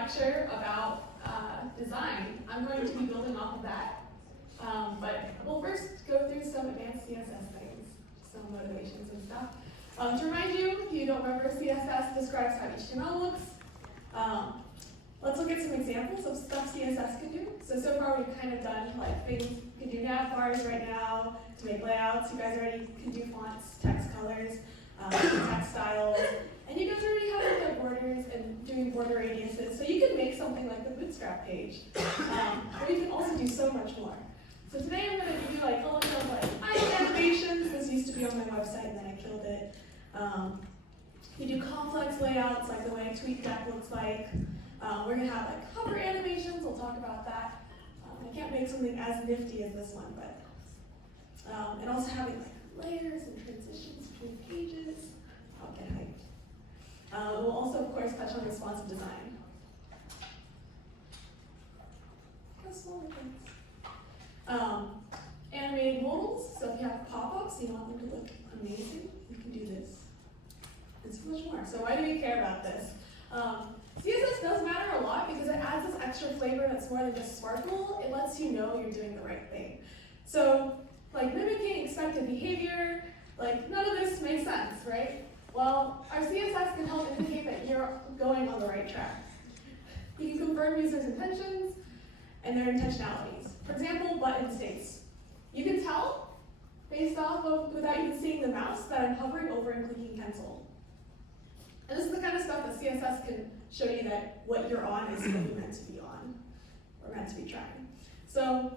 lecture about design. I'm going to be building off of that. But we'll first go through some advanced CSS things, some motivations and stuff. To remind you, if you don't remember, CSS describes how HTML looks. Let's look at some examples of stuff CSS can do. So far we've kind of done like things you can do nav bars right now to make layouts. You guys already can do fonts, text colors, text styles, and you guys already have like borders and doing border radiuses. So you can make something like the Bootstrap page, or you can also do so much more. So today I'm going to give you like a look at like animations. This used to be on my website and then I killed it. You do complex layouts like the way TweetDeck looks like. We're going to have like hover animations. We'll talk about that. I can't make something as nifty as this one, but and also having like layers and transitions between pages. I'll get hyped. We'll also, of course, touch on responsive design. Smaller things. Animated modals. So if you have pop-ups, you want them to look amazing, you can do this. And so much more. So why do we care about this? CSS does matter a lot because it adds this extra flavor that's more than just sparkle. It lets you know you're doing the right thing. So, like mimicking expected behavior, like none of this makes sense, right? Well, our CSS can help indicate that you're going on the right track. You can confirm users' intentions and their intentionalities. For example, button states. You can tell based off of, without even seeing the mouse, that I'm hovering over and clicking cancel. And this is the kind of stuff that CSS can show you that what you're on is what you're meant to be on, or meant to be trying. So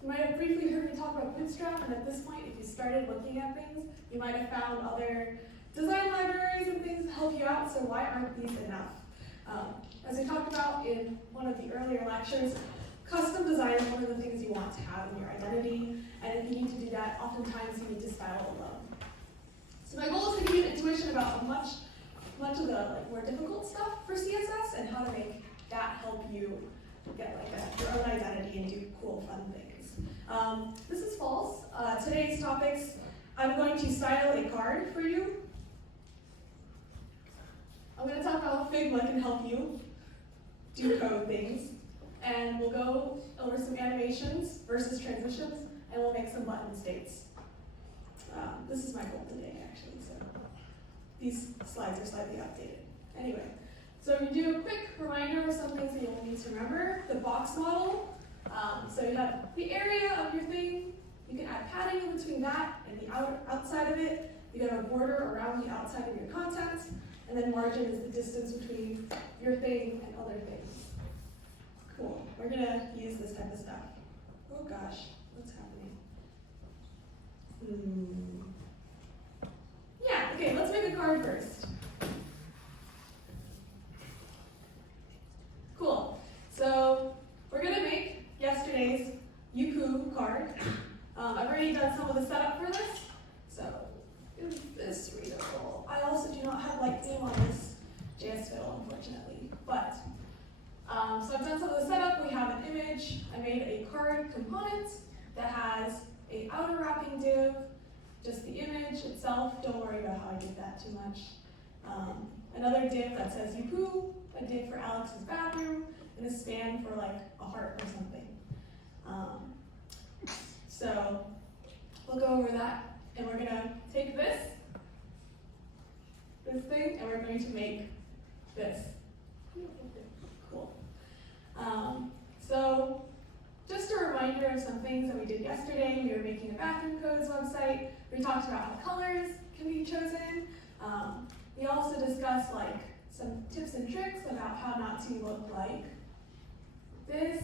you might have briefly heard me talk about Bootstrap, and at this point, if you started looking at things, you might have found other design libraries and things to help you out, so why aren't these enough? As we talked about in one of the earlier lectures, custom design is one of the things you want to have in your identity, and if you need to do that, oftentimes you need to style it alone. So my goal is to give you an intuition about much of the more difficult stuff for CSS and how to make that help you get your own identity and do cool, fun things. This is false. Today's topics, I'm going to style a card for you. I'm going to talk about how Figma can help you do code things. And we'll go over some animations versus transitions, and we'll make some button states. This is my goal today, actually, so these slides are slightly outdated. Anyway, so we do a quick reminder of some things that you'll need to remember. The box model, so you have the area of your thing. You can add padding in between that and the outside of it. You have a border around the outside of your content, and then margin is the distance between your thing and other things. Cool. We're going to use this type of stuff. Oh gosh, what's happening? Yeah, okay, let's make a card first. Cool. So we're going to make yesterday's Yuku card. I've already done some of the setup for this. So is this readable? I also do not have light theme on this JS fiddle, unfortunately. But so I've done some of the setup. We have an image. I made a card component that has an outer wrapping div, just the image itself. Don't worry about how I did that too much. Another div that says Yuku, a div for Alex's bathroom, and a span for like a heart or something. So we'll go over that, and we're gonna take this thing, and we're going to make this. Cool. So just a reminder of some things that we did yesterday. We were making a bathroom codes website. We talked about how colors can be chosen. We also discussed like some tips and tricks about how not to look like this.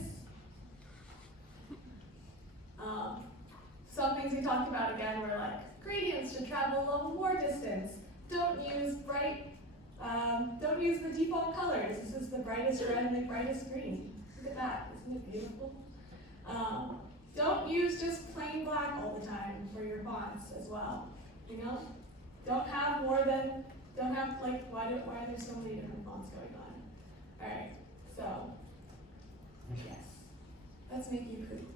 Some things we talked about again were like gradients should travel a more distance. Don't use don't use the default colors. This is the brightest red and the brightest green. Look at that, isn't it beautiful? Don't use just plain black all the time for your fonts as well. You know, don't have like why are there so many different fonts going on? All right, so yes, let's make you pretty.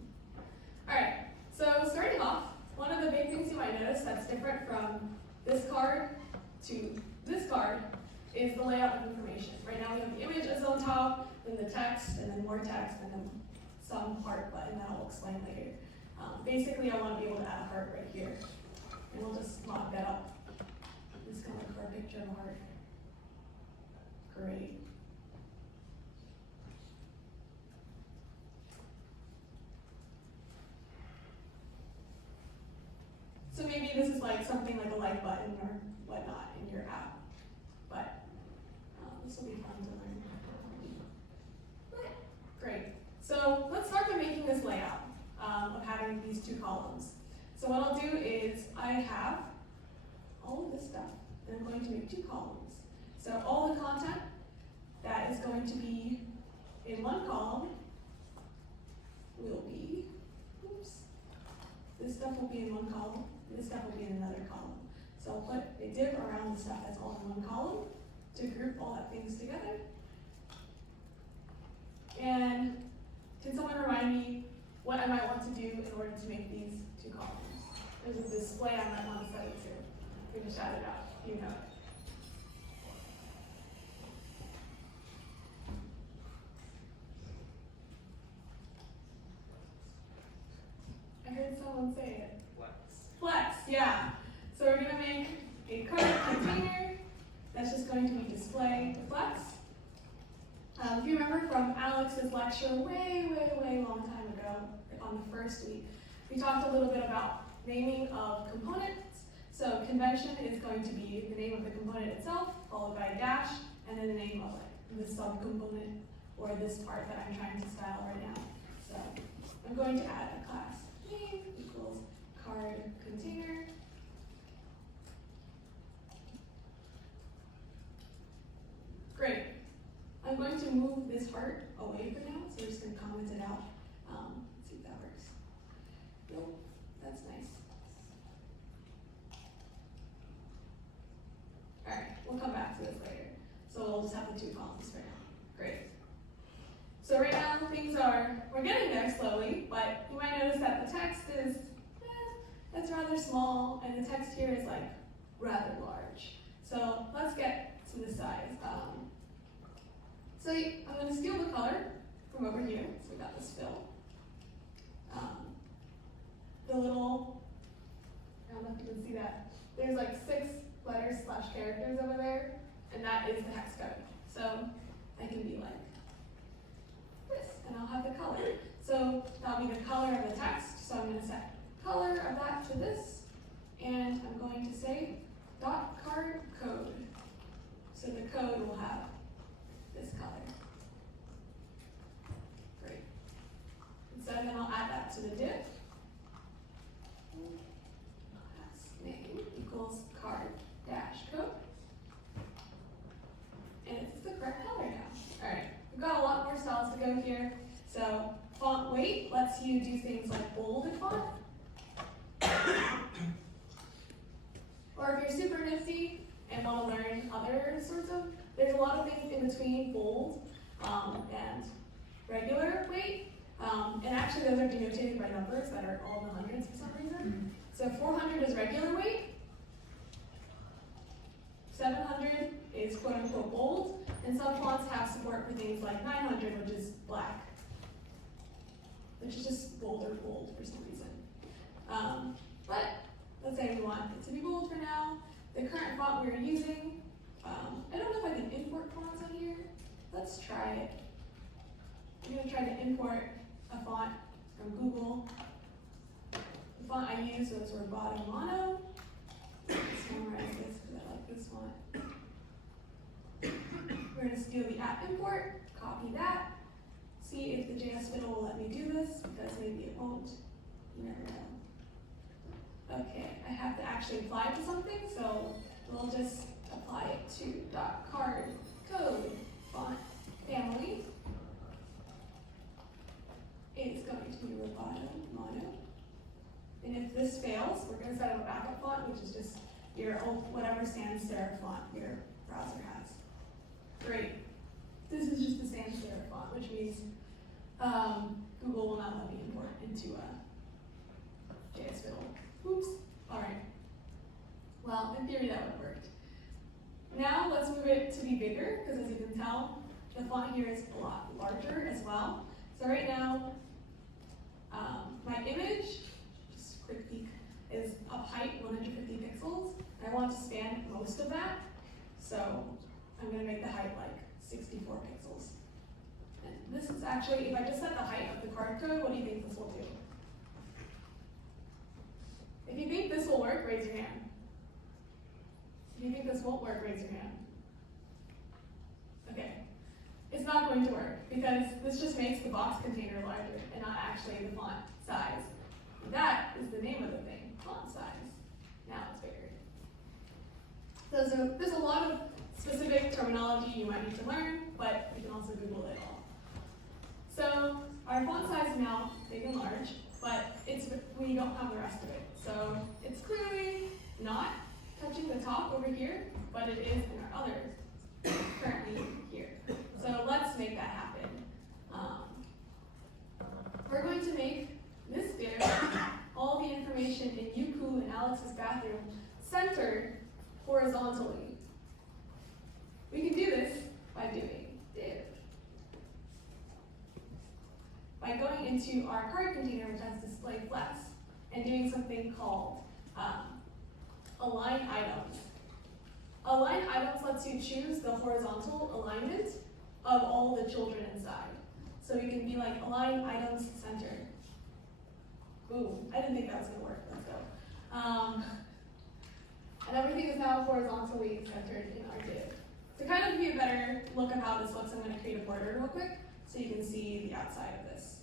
All right, so starting off, one of the big things you might notice that's different from this card to this card is the layout of information. Right now we have the image as on top, then the text, and then more text, and then some heart button that I'll explain later. Basically, I want to be able to add a heart right here. And we'll just lock that up. I'm just going to look for a picture of a heart. Great. So maybe this is like something like a like button or whatnot in your app. But this will be fun to learn. Great. So let's start by making this layout of having these two columns. So what I'll do is I have all of this stuff, and I'm going to make two columns. So all the content that is going to be in one column will be, oops, this stuff will be in one column, and this stuff will be in another column. So I'll put a div around the stuff that's all in one column to group all that things together. And can someone remind me what I might want to do in order to make these two columns? There's a display I might want to set it to. We can shout it out, you know it. I heard someone say it. Flex. Flex, yeah. So we're going to make a card container that's just going to be display to flex. If you remember from Alex's lecture way long time ago, on the first week, we talked a little bit about naming of components. So convention is going to be the name of the component itself, followed by a dash, and then the name of like the subcomponent or this part that I'm trying to style right now. So I'm going to add a class name equals card container. Great. I'm going to move this heart away for now, so we're just going to comment it out. Let's see if that works. Nope, that's nice. All right, we'll come back to this later. So we'll just have the two columns for now. Great. So right now we're getting there slowly, but you might notice that the text is, it's rather small, and the text here is like rather large. So let's get to the size. So I'm going to steal the color from over here. So we got this fill. The little, I don't know if you can see that. There's like 6 letters / characters over there, and that is the hex code. So I can be like this, and I'll have the color. So that'll be the color of the text. So I'm going to set color of that to this, and I'm going to say .card code. So the code will have this color. Great. And so then I'll add that to the div. Class name equals card dash code. And it's the correct color now. All right, we've got a lot more styles to go here. So font weight lets you do things like bold a font. Or if you're super nifty and want to learn other sorts of, there's a lot of things in between bold and regular weight. And actually those are denotated by numbers that are all in the hundreds for some reason. So 400 is regular weight. 700 is quote unquote bold. And some fonts have support for things like 900, which is black. Which is just bold or bold for some reason. But let's say we want it to be bold for now. The current font we're using, I don't know if I can import fonts on here. Let's try it. I'm going to try to import a font from Google. The font I use was Roboto Mono. Let's memorize this because I like this font. We're going to steal the app import, copy that, see if the JS Fiddle will let me do this, because maybe it won't. You never know. Okay, I have to actually apply to something, so we'll just apply it to .card code font family. It's going to be Roboto Mono. And if this fails, we're going to set up a backup font, which is just your old, whatever sans serif font your browser has. Great. This is just the sans serif font, which means Google will not let me import into JS Fiddle. Oops. All right. Well, in theory that would have worked. Now let's move it to be bigger, because as you can tell, the font here is a lot larger as well. So right now, my image, just a quick peek, is of height 150 pixels. I want to span most of that, so I'm going to make the height like 64 pixels. And this is actually, if I just set the height of the card code, what do you think this will do? If you think this will work, raise your hand. If you think this won't work, raise your hand. Okay. It's not going to work because this just makes the box container larger and not actually the font size. That is the name of the thing, font size. Now it's bigger. So there's a lot of specific terminology you might need to learn, but you can also Google it all. So our font size is now big and large, but we don't have the rest of it. So it's clearly not touching the top over here, but it is in our others currently here. So let's make that happen. We're going to make this div, all the information in Yuku and Alex's bathroom, centered horizontally. We can do this by doing div. By going into our card container, which has display flex, and doing something called align items. Align items lets you choose the horizontal alignment of all the children inside. So we can be like align items center. Ooh, I didn't think that was gonna work. Let's go. And everything is now horizontally centered in our div. To kind of give you a better look at how this looks, I'm gonna create a border real quick so you can see the outside of this.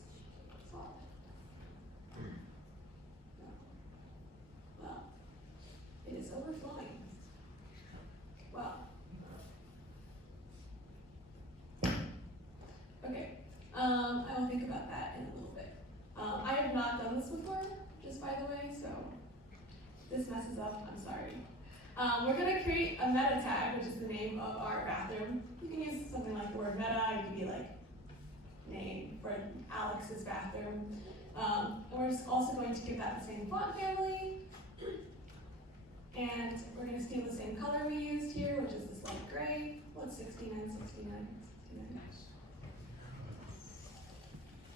Wow, it is overflowing. Wow. Okay, I will think about that in a little bit. I have not done this before, just by the way, so if this messes up, I'm sorry. We're going to create a meta tag, which is the name of our bathroom. You can use something like the word meta, it could be like name for Alex's bathroom. And we're just also going to give that the same font family. And we're going to steal the same color we used here, which is this light gray. What's 69, 69, 69?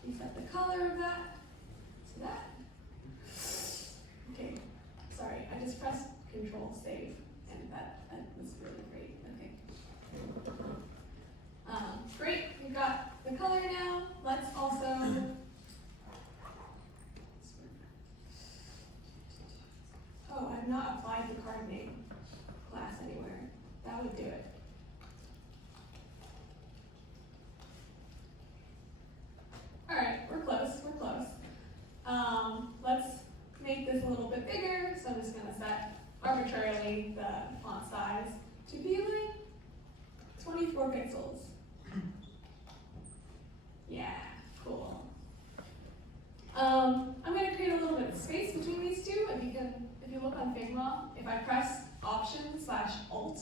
We set the color of that to that. Okay, sorry, I just pressed Control Save, and that was really great. Okay. Great, we've got the color now. Let's also I've not applied the card name class anywhere. That would do it. All right, we're close, we're close. Let's make this a little bit bigger. So I'm just gonna set arbitrarily the font size to be like 24 pixels. Yeah, cool. I'm gonna create a little bit of space between these two. If you look on Figma, if I press Option/Alt,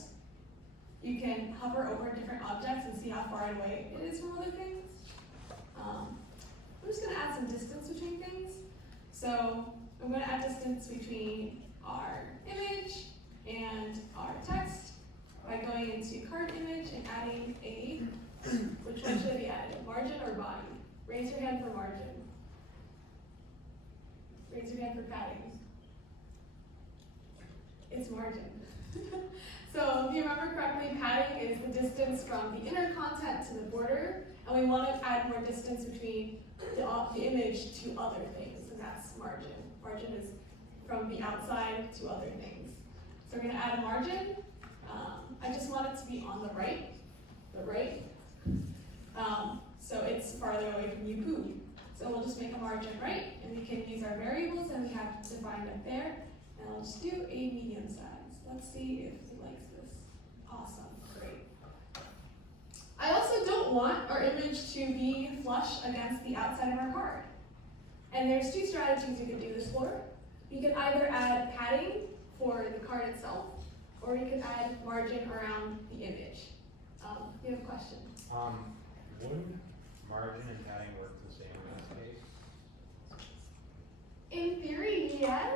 you can hover over different objects and see how far away it is from other things. I'm just gonna add some distance between things. So I'm gonna add distance between our image and our text by going into card image and adding a, which one should I be added, margin or body? Raise your hand for margin. Raise your hand for padding. It's margin. So if you remember correctly, padding is the distance from the inner content to the border, and we want to add more distance between the image to other things, and that's margin. Margin is from the outside to other things. So we're going to add a margin. I just want it to be on the right, so it's farther away from Yuku. So we'll just make a margin right, and we can use our variables that we have defined up there, and I'll just do a medium size. Let's see if he likes this. Awesome, great. I also don't want our image to be flush against the outside of our card. And there's two strategies you can do this for. You can either add padding for the card itself, or you can add margin around the image. You have a question? Wouldn't margin and padding work the same in this case? In theory, yes.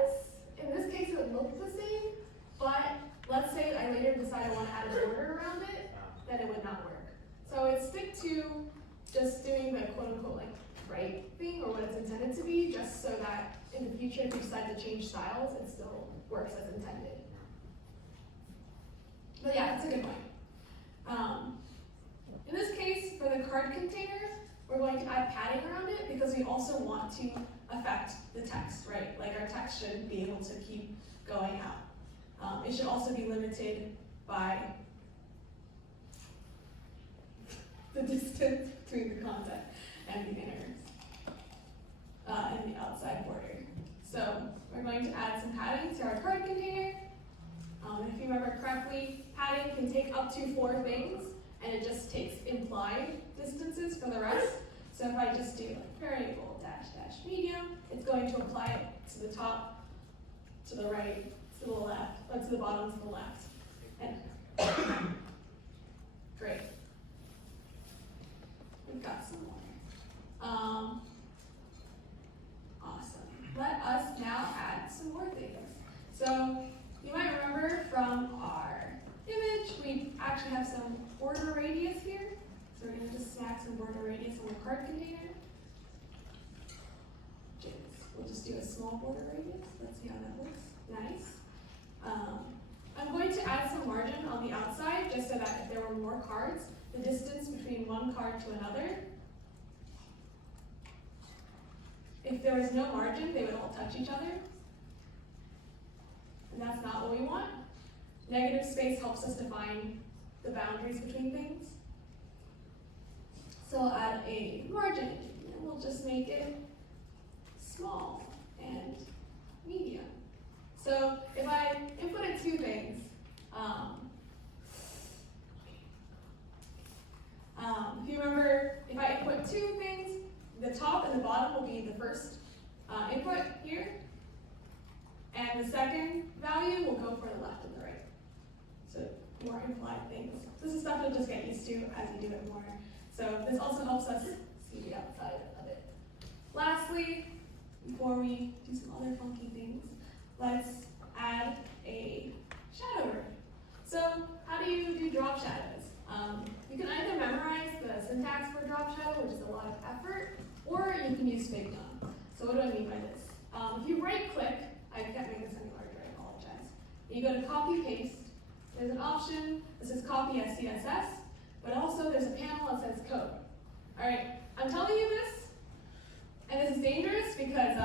In this case, it would look the same, but let's say I later decide I want to add a border around it, then it would not work. So I'd stick to just doing the quote unquote like right thing or what it's intended to be, just so that in the future if you decide to change styles, it still works as intended. But yeah, that's a good point. In this case, for the card container, we're going to add padding around it because we also want to affect the text, right? Like our text should be able to keep going out. It should also be limited by the distance between the content and the inners and the outside border. So we're going to add some padding to our card container. If you remember correctly, padding can take up to 4 things, and it just takes implied distances for the rest. So if I just do like variable dash dash medium, it's going to apply it to the top, to the right, to the left, to the bottom, to the left. And great. We've got some more. Awesome. Let us now add some more things. So you might remember from our image, we actually have some border radius here. So we're going to just smack some border radius on the card container. We'll just do a small border radius. Let's see how that looks. Nice. I'm going to add some margin on the outside just so that if there were more cards, the distance between one card to another, if there was no margin, they would all touch each other. And that's not what we want. Negative space helps us define the boundaries between things. So I'll add a margin, and we'll just make it small and medium. So if I inputted 2 things, if you remember, if I input 2 things, the top and the bottom will be the first input here, and the second value will go for the left and the right. So more implied things. This is stuff you'll just get used to as you do it more. So this also helps us see the outside of it. Lastly, before we do some other funky things, let's add a shadow word. So how do you do drop shadows? You can either memorize the syntax for drop shadow, which is a lot of effort, or you can use Figma. So what do I mean by this? If you right click, I can't make this any larger, I apologize. You go to copy paste, there's an option that says copy as CSS, but also there's a panel that says code. All right, I'm telling you this, and this is dangerous because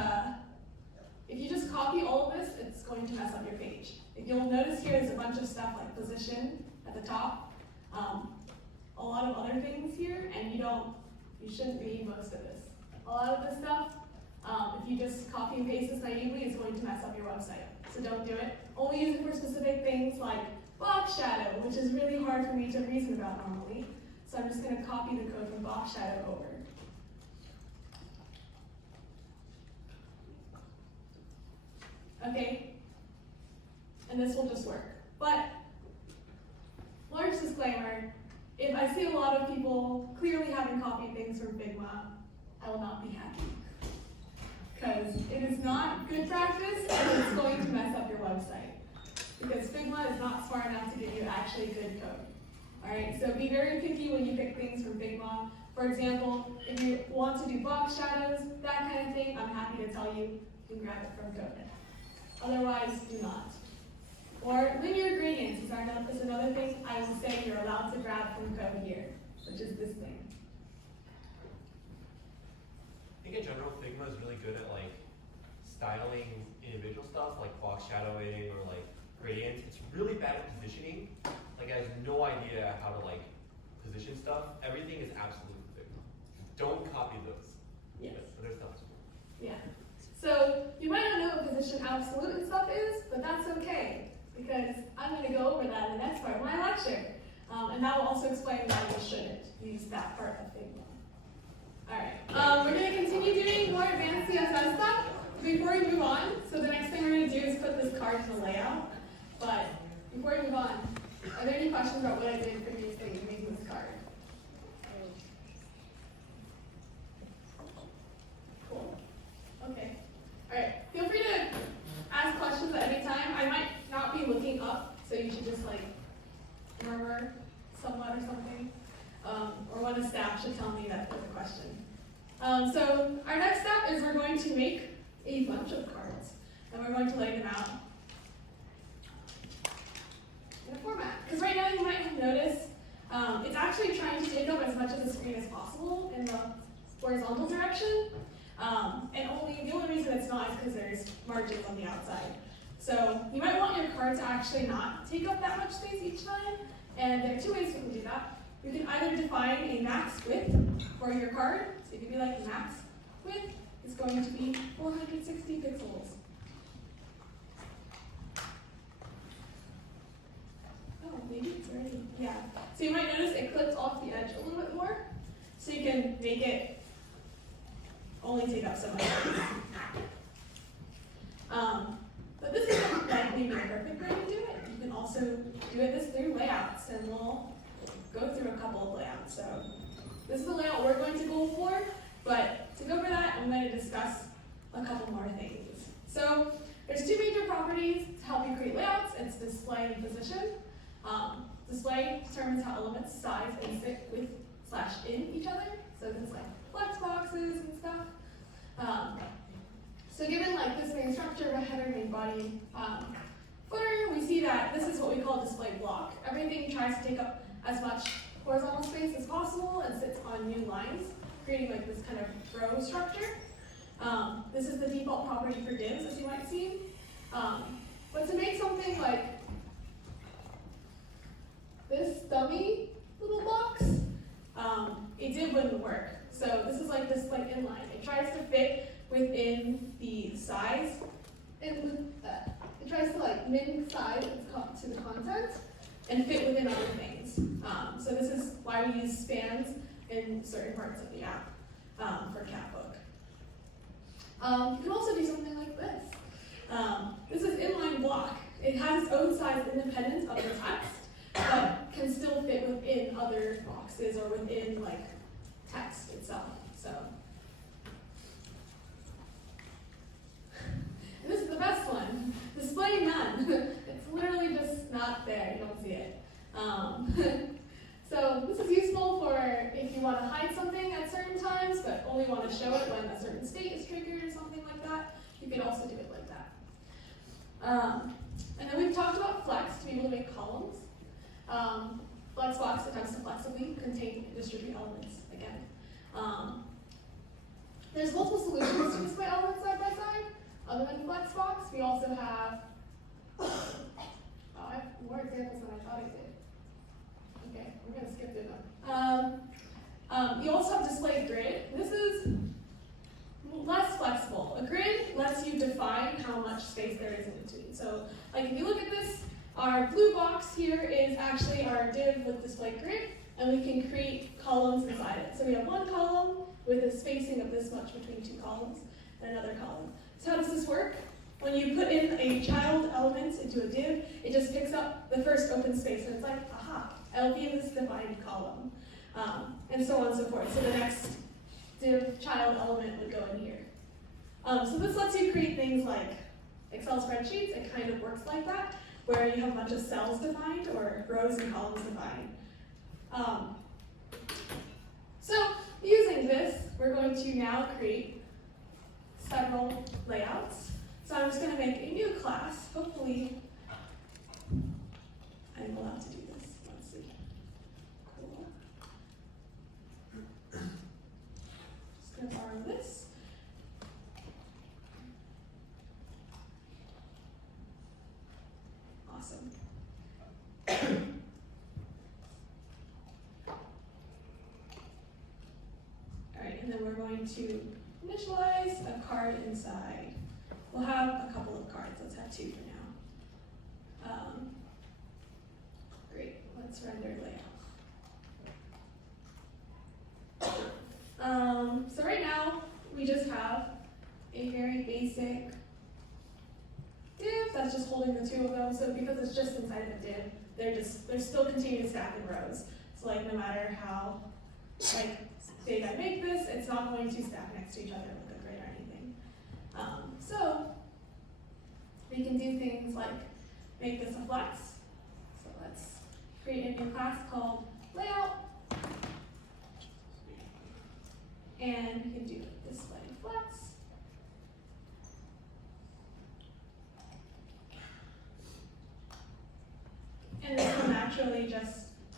if you just copy all of this, it's going to mess up your page. If you'll notice here, there's a bunch of stuff like position at the top, a lot of other things here, and you shouldn't read most of this. A lot of this stuff, if you just copy and paste this naively, it's going to mess up your website. So don't do it. Only use it for specific things like box shadow, which is really hard for me to reason about normally. So I'm just going to copy the code from box shadow over. Okay, and this will just work. But, large disclaimer, if I see a lot of people clearly having copied things from Figma, I will not be happy. Because it is not good practice, and it's going to mess up your website. Because Figma is not smart enough to give you actually good code. Alright, so be very picky when you pick things from Figma. For example, if you want to do box shadows, that kind of thing, I'm happy to tell you, you can grab it from code. Otherwise, do not. Or linear gradients is another thing I will say you're allowed to grab from code here, which is this thing. I think in general, Figma is really good at like styling individual stuff, like box shadowing or like gradients. It's really bad at positioning. Like I have no idea how to like position stuff. Everything is absolute Figma. Don't copy those. Yes. Other stuff is cool. Yeah. So you might not know what position absolute and stuff is, but that's okay, because I'm going to go over that in the next part of my lecture. And that will also explain why you shouldn't use that part of Figma. Alright, we're going to continue doing more advanced CSS stuff before we move on. So the next thing we're going to do is put this card to the layout. But before we move on, are there any questions about what I did previously in making this card? Cool. Okay. Alright, feel free to ask questions at any time. I might not be looking up, so you should somewhat or something, or when a staff should tell me that there's a question. So our next step is we're going to make a bunch of cards, and we're going to lay them out in a format. Because right now you might have noticed it's actually trying to take up as much of the screen as possible in the horizontal direction. And the only reason it's not is because there's margins on the outside. So you might want your card to actually not take up that much space each time. And there are two ways you can do that. You can either define a max width for your card. So you can be like, max width is going to be 460 pixels. Oh, maybe it's already, yeah. So you might notice it clipped off the edge a little bit more. So you can make it only take up so much space. But this isn't likely the perfect way to do it. You can also do it through layouts, and we'll go through a couple of layouts. So this is the layout we're going to go for, but to go for that, I'm going to discuss a couple more things. So there's two major properties to help you create layouts. It's display and position. Display determines how elements size and sit with / in each other. So this is like flex boxes and stuff. So given like this main structure, a header, main body, footer, we see that this is what we call display block. Everything tries to take up as much horizontal space as possible and sits on new lines, creating like this kind of row structure. This is the default property for divs, as you might see. But to make something like this dummy little box, a div wouldn't work. So this is like this like inline. It tries to fit within the size, and it tries to like min size to the content and fit within other things. So this is why we use spans in certain parts of the app for Catbook. You can also do something like this. This is inline block. It has its own size independent of the text, but can still fit within other boxes or within like text itself. So, and this is the best one. Display none. It's literally just not there. You don't see it. So this is useful for if you want to hide something at certain times, but only want to show it when a certain state is triggered or something like that. You can also do it like that. And then we've talked about flex to be able to make columns. Flexbox attempts to flexibly contain and distribute elements again. There's multiple solutions to display elements side by side. Other than Flexbox, we also have, I have more examples than I thought I did. Okay, we're going to skip through them. You also have display grid. This is less flexible. A grid lets you define how much space there is in between. So, like if you look at this, our blue box here is actually our div with display grid, and we can create columns inside it. So we have one column with a spacing of this much between two columns, and another column. So how does this work? When you put in a child element into a div, it just picks up the first open space, and it's like, aha, it'll be in this defined column, and so on and so forth. So the next div child element would go in here. So this lets you create things like Excel spreadsheets. It kind of works like that, where you have a bunch of cells defined or rows and columns defined. So using this, we're going to now create several layouts. So I'm just going to make a new class. Hopefully, I'm allowed to do this. Let's see. Cool. Just going to borrow this. Awesome. All right, and then we're going to initialize a card inside. We'll have a couple of cards. Let's have two for now. Great. Let's render layout. So right now we just have a very basic div that's just holding the two of them. So because it's just inside of a div, they're still continuing to stack in rows. So like no matter how big I make this, it's not going to stack next to each other like a grid or anything. So we can do things like make this a flex. So let's create a new class called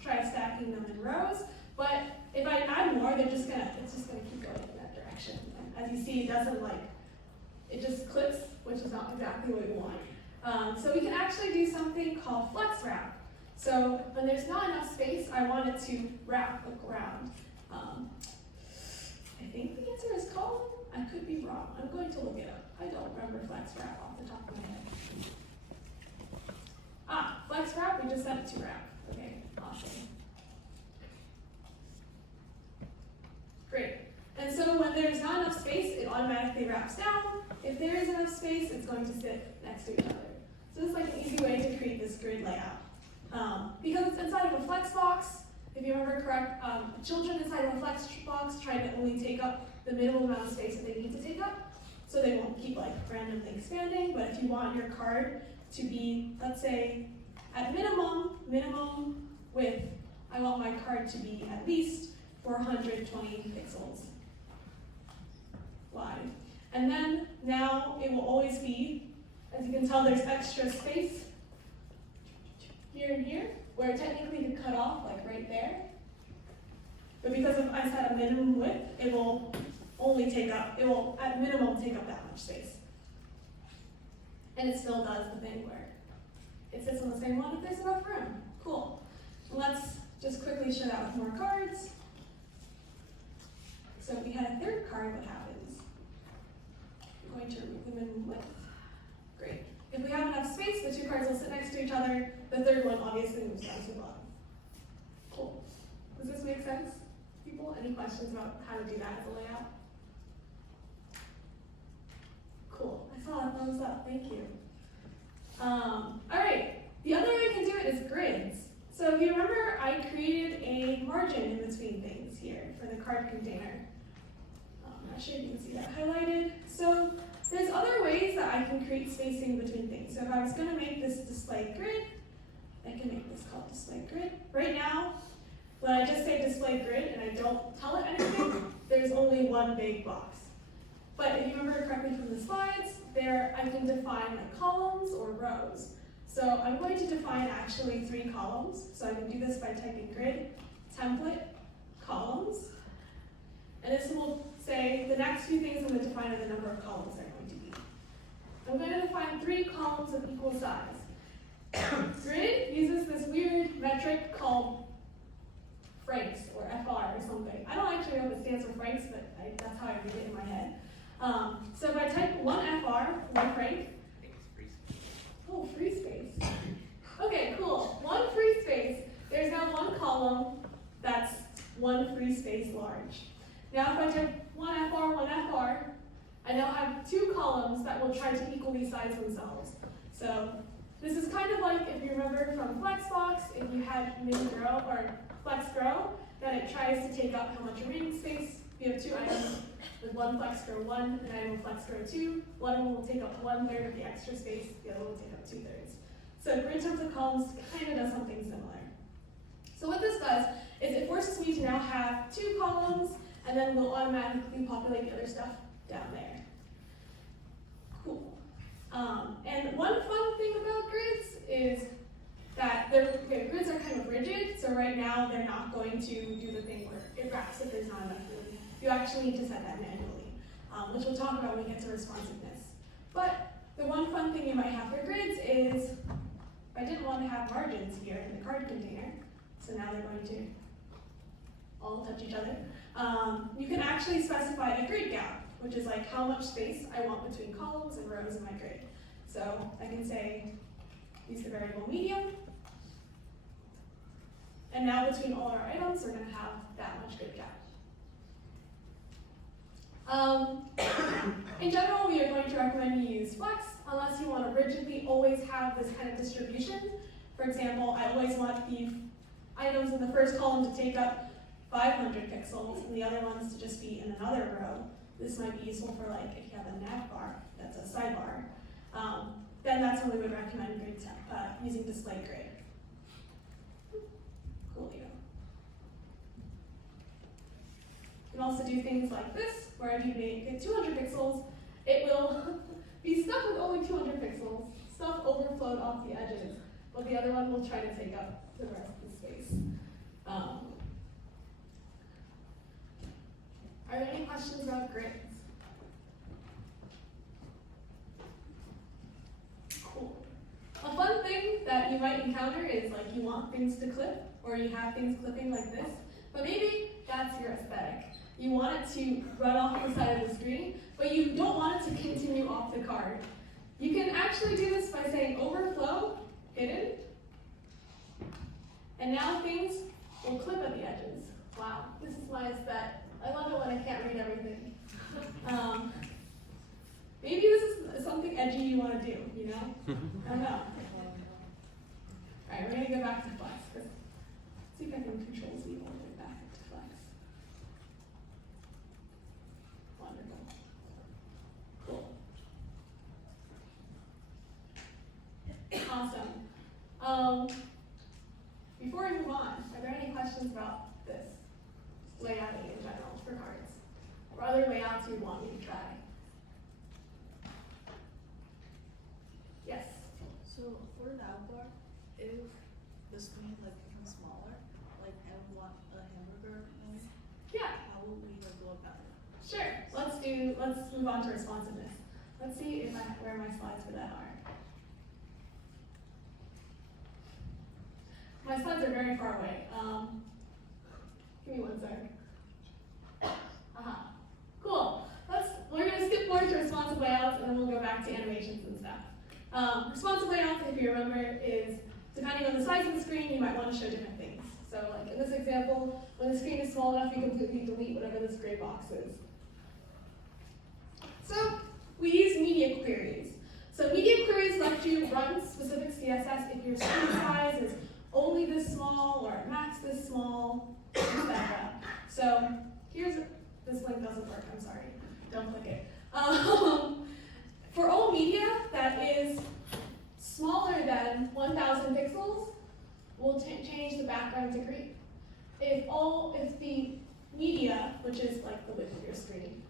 try stacking them in rows. But if I add more, it's just gonna keep going in that direction. And as you see, it doesn't it just clips, which is not exactly what we want. So we can actually do something called flex wrap. So when there's not enough space, I want it to wrap around. I think the answer is column. I could be wrong. I'm going to look it up. I don't remember flex wrap off the top of my head. Flex wrap, we just set it to wrap. Okay, awesome. Great. And so when there's not enough space, it automatically wraps down. If there is enough space, it's going to sit next to each other. So this is like an easy way to create this grid layout. Because it's inside of a flex box, if you remember correct, children inside of a flex box try to only take up the minimum amount of space that they need to take up, so they won't keep randomly expanding. But if you want your card to be, let's say, at minimum width, I want my card to be at least 420 pixels wide. And then now it will always be, as you can tell, there's extra space here and here, where technically you could cut off right there. But because I set a minimum width, it will at minimum take up that much space. And it still does the thing where it sits on the same one if there's enough room. Cool. Let's just quickly show that with more cards. So if we had a third card, what happens? We're going to remove the minimum width. Great. If we have enough space, the two cards will sit next to each other. The third one obviously moves down to the bottom. Cool. Does this make sense, people? Any questions about how to do that as a layout? Cool. I saw a thumbs up. Thank you. All right. The other way I can do it is grids. So if you remember, I created a margin in between things here for the card container. I'm not sure if you can see that highlighted. So there's other ways that I can create spacing between things. So if I was going to make this display grid, I can make this called display grid. Right now, when I just say display grid and I don't tell it anything, there's only one big box. But if you remember correctly from the slides, there I can define columns or rows. So I'm going to define actually 3 columns. So I can do this by typing grid, template, columns. And this will say the next few things I'm going to define are the number of columns they're going to be. I'm going to define 3 columns of equal size. Grid uses this weird metric called francs or FR or something. I don't actually know if it stands for francs, but that's how I read it in my head. So if I type 1 FR, 1 franc. Oh, free space. Okay, cool. 1 free space. There's now 1 column that's 1 free space large. Now if I type 1 FR, 1 FR, I now have 2 columns that will try to equally size themselves. So this is kind of like if you remember from Flexbox, if you had min grow or flex grow, then it tries to take up how much remaining space. You have 2 items with 1 flex grow 1 and an item with flex grow 2. One of them will take up 1/3 of the extra space, the other will take up 2/3. So grid template columns kind of does something similar. So what this does is it forces me to now have 2 columns, and then we'll automatically populate the other stuff down there. Cool. And one fun thing about grids is that grids are kind of rigid, so right now they're not going to do the thing where it wraps if there's not enough room. You actually need to set that manually, which we'll talk about when we get to responsiveness. But the one fun thing you might have for grids is, I didn't want to have margins here in the card container, so now they're going to all touch each other. You can actually specify a grid gap, which is like how much space I want between columns and rows in my grid. So I can say, use the variable medium, and now between all our items, we're going to have that much grid gap. In general, we are going to recommend you use Flex unless you want to rigidly always have this kind of distribution. For example, I always want the items in the first column to take up 500 pixels and the other ones to just be in another row. This might be useful for if you have a nav bar, that's a sidebar. Then that's when we would recommend using display grid. Coolio. You can also do things like this, where if you make it 200 pixels, it will be stuck with only 200 pixels, stuff overflowed off the edges, but the other one will try to take up the rest of the space. questions about grids? Cool. A fun thing that you might encounter is like you want things to clip, or you have things clipping like this, but maybe that's your aesthetic. You want it to run off the side of the screen, but you don't want it to continue off the card. You can actually do this by saying overflow, hidden, and now things will clip at the edges. Wow, this is my aesthetic. I love it when I can't read everything. Maybe this is something edgy you want to do, you know? I don't know. Alright, we're going to go back to flex. See if I can control Z all the way back to flex. Wonderful. Cool. Awesome. Before we move on, are there any questions about this layouting in general for cards? Or other layouts you want me to try? Yes? So for the outdoor, if the screen like becomes smaller, like I want a hamburger name, Yeah. how will we like go about it? Sure. Let's move on to responsiveness. Let's see if where my slides for that are. My slides are very far away. Give me one sec. Cool. We're gonna skip more to responsive layouts and then we'll go back to animations and stuff. Responsive layouts, if you remember, is depending on the size of the screen, you might want to show different things. So like in this example, when the screen is small enough, you completely delete whatever this gray box is. So we use media queries. So media queries let you run specific CSS if your screen size is only this small or max this small, etc. So this link doesn't work, I'm sorry. Don't click it. For all media that is smaller than 1,000 pixels, we'll change the background to green. If the media, which is like the width of your screen,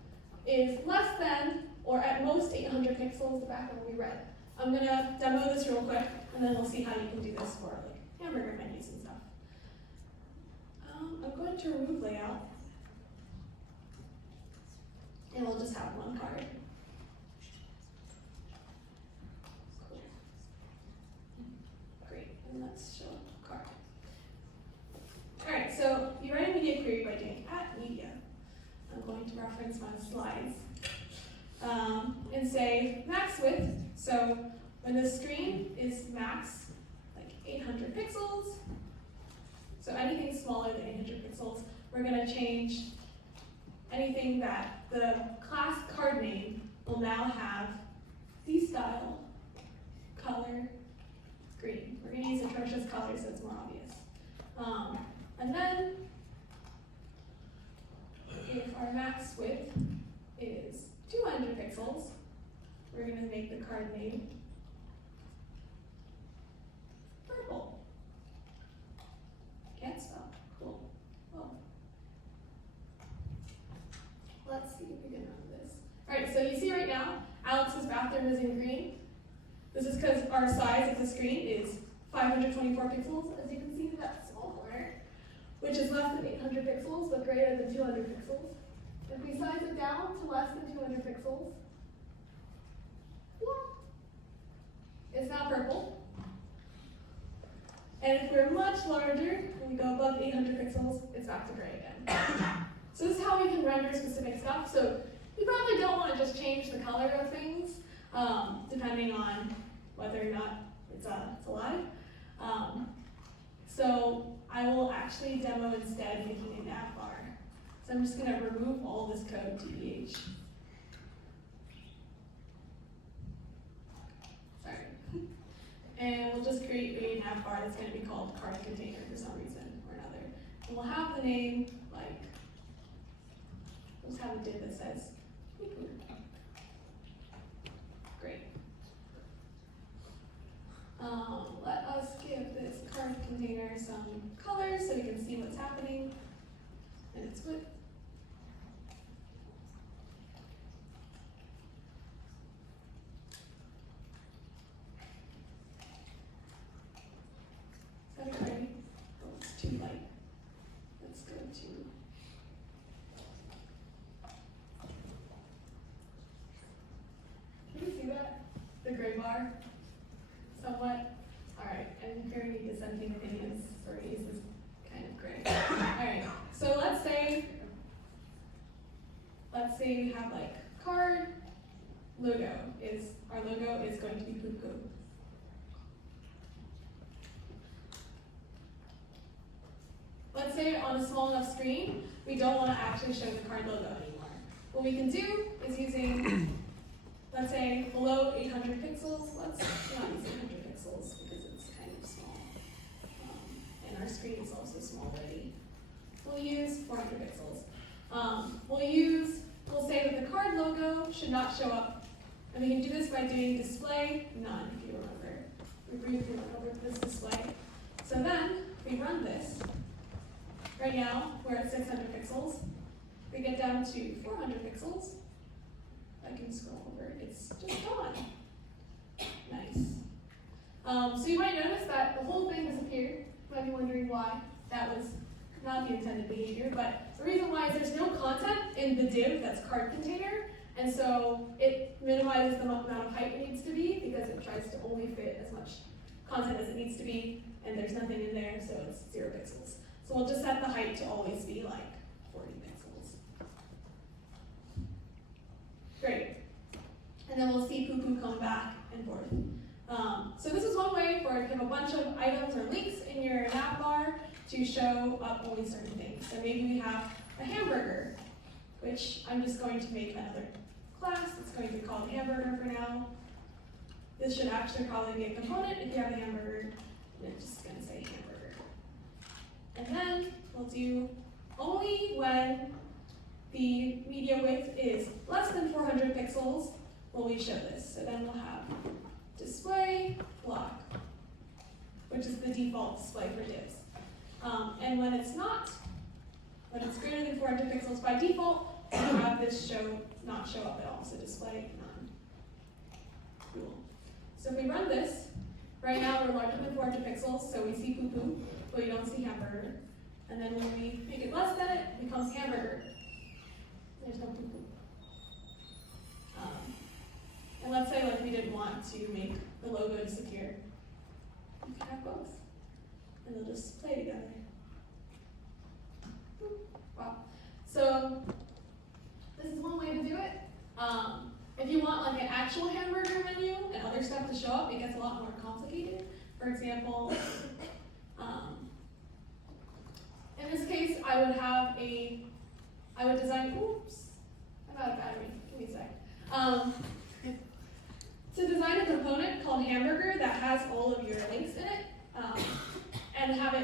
is less than or at most 800 pixels, the background will be red. I'm gonna demo this real quick, and then we'll see how you can do this for like hamburger menus and stuff. I'm going to remove layout, and we'll just have one card. Cool. Great, and let's show a card. All right, so you write a media query by doing @media. I'm going to reference my slides and say max width. So when the screen is max, like 800 pixels, so anything smaller than 800 pixels, we're going to change anything that the class card name will now have the style, color, green. We're going to use atrocious color so it's more obvious. And then if our max width is 200 pixels, we're going to make the card name purple. Can't stop. Cool. Oh. Let's see if we can run this. Alright, so you see right now, Alex's bathroom is in green. This is because our size of the screen is 524 pixels, as you can see in that small corner, which is less than 800 pixels, but greater than 200 pixels. If we size it down to less than 200 pixels, it's now purple. And if we're much larger, and we go above 800 pixels, it's back to gray again. So this is how we can render specific stuff. So you probably don't want to just change the color of things, depending on whether or not it's alive. So I will actually demo instead making a nav bar. So I'm just going to remove all this code, TBH. Sorry. And we'll just create a nav bar that's going to be called card container for some reason or another. And we'll have the name like, we'll just have a div that says Yuku. Great. Let us give this card container some colors so we can see what's happening. And it's width. Is that okay? Oh, it's too light. Let's go to bar? Somewhat? Alright, I'm hearing any dissenting opinions. Sorry, this is kind of gray. Alright, so let's say we have like card, our logo is going to be poo poo. Let's say on a small enough screen, we don't want to actually show the card logo anymore. What we can do is using, let's say, below 800 pixels. Let's not use 800 pixels because it's kind of small. And our screen is also small already. We'll use 400 pixels. We'll say that the card logo should not show up. And we can do this by doing display none, if you remember. We briefly went over this display. So then, if we run this, right now, we're at 600 pixels. We get down to 400 pixels. I can scroll over, it's just gone. Nice. So you might notice that the whole thing disappeared. You might be wondering why. That was not the intended behavior, but the reason why is there's no content in the div that's card container, and so it minimizes the amount of height it needs to be because it tries to only fit as much content as it needs to be, and there's nothing in there, so it's 0 pixels. So we'll just set the height to always be like 40 pixels. Great. And then we'll see poo poo come back and forth. So this is one way for if you have a bunch of items or links in your nav bar to show up only certain things. So maybe we have a hamburger, which I'm just going to make another class. It's going to be called hamburger for now. This should actually probably be a component if you have a hamburger. And it's just going to say hamburger. And then we'll do only when the media width is less than 400 pixels will we show this. So then we'll have display block, which is the default display for divs. And when it's greater than 400 pixels by default, we have this not show up at all. So display none. Cool. So if we run this, right now we're larger than 400 pixels, so we see poo poo, but we don't see hamburger. And then when we make it less than it becomes hamburger. There's no poo poo. And let's say like we didn't want to make the logo disappear. You can have both. And they'll just play together. Wow. So this is one way to do it. If you want like an actual hamburger menu and other stuff to show up, it gets a lot more complicated. For example, in this case, I would design, oops, I'm out of battery, give me a sec. To design a component called hamburger that has all of your links in it, and have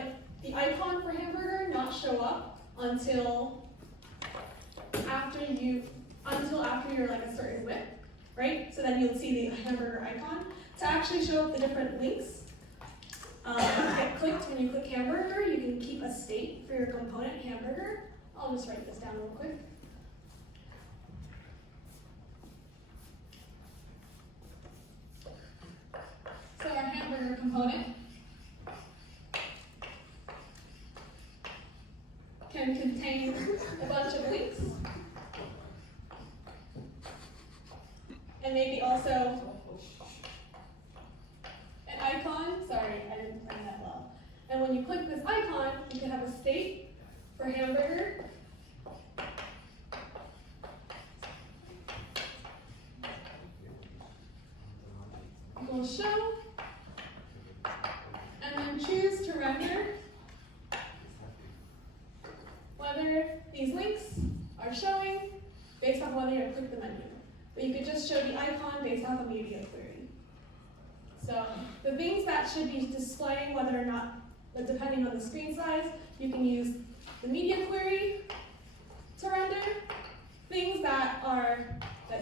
the icon for hamburger not show up until after you're like a certain width, right? So then you'll see the hamburger icon. To actually show up the different links, get clicked when you click hamburger, you can keep a state for your component hamburger. I'll just write this down real quick. So our hamburger component can contain a bunch of links. And maybe also an icon. Sorry, I didn't turn that well. And when you click this icon, you can have a state for hamburger. We'll show, and then choose to render whether these links are showing based on whether you click the menu. But you could just show the icon based on the media query. So the things that should be displaying whether or not, but depending on the screen size, you can use the media query to render. Things that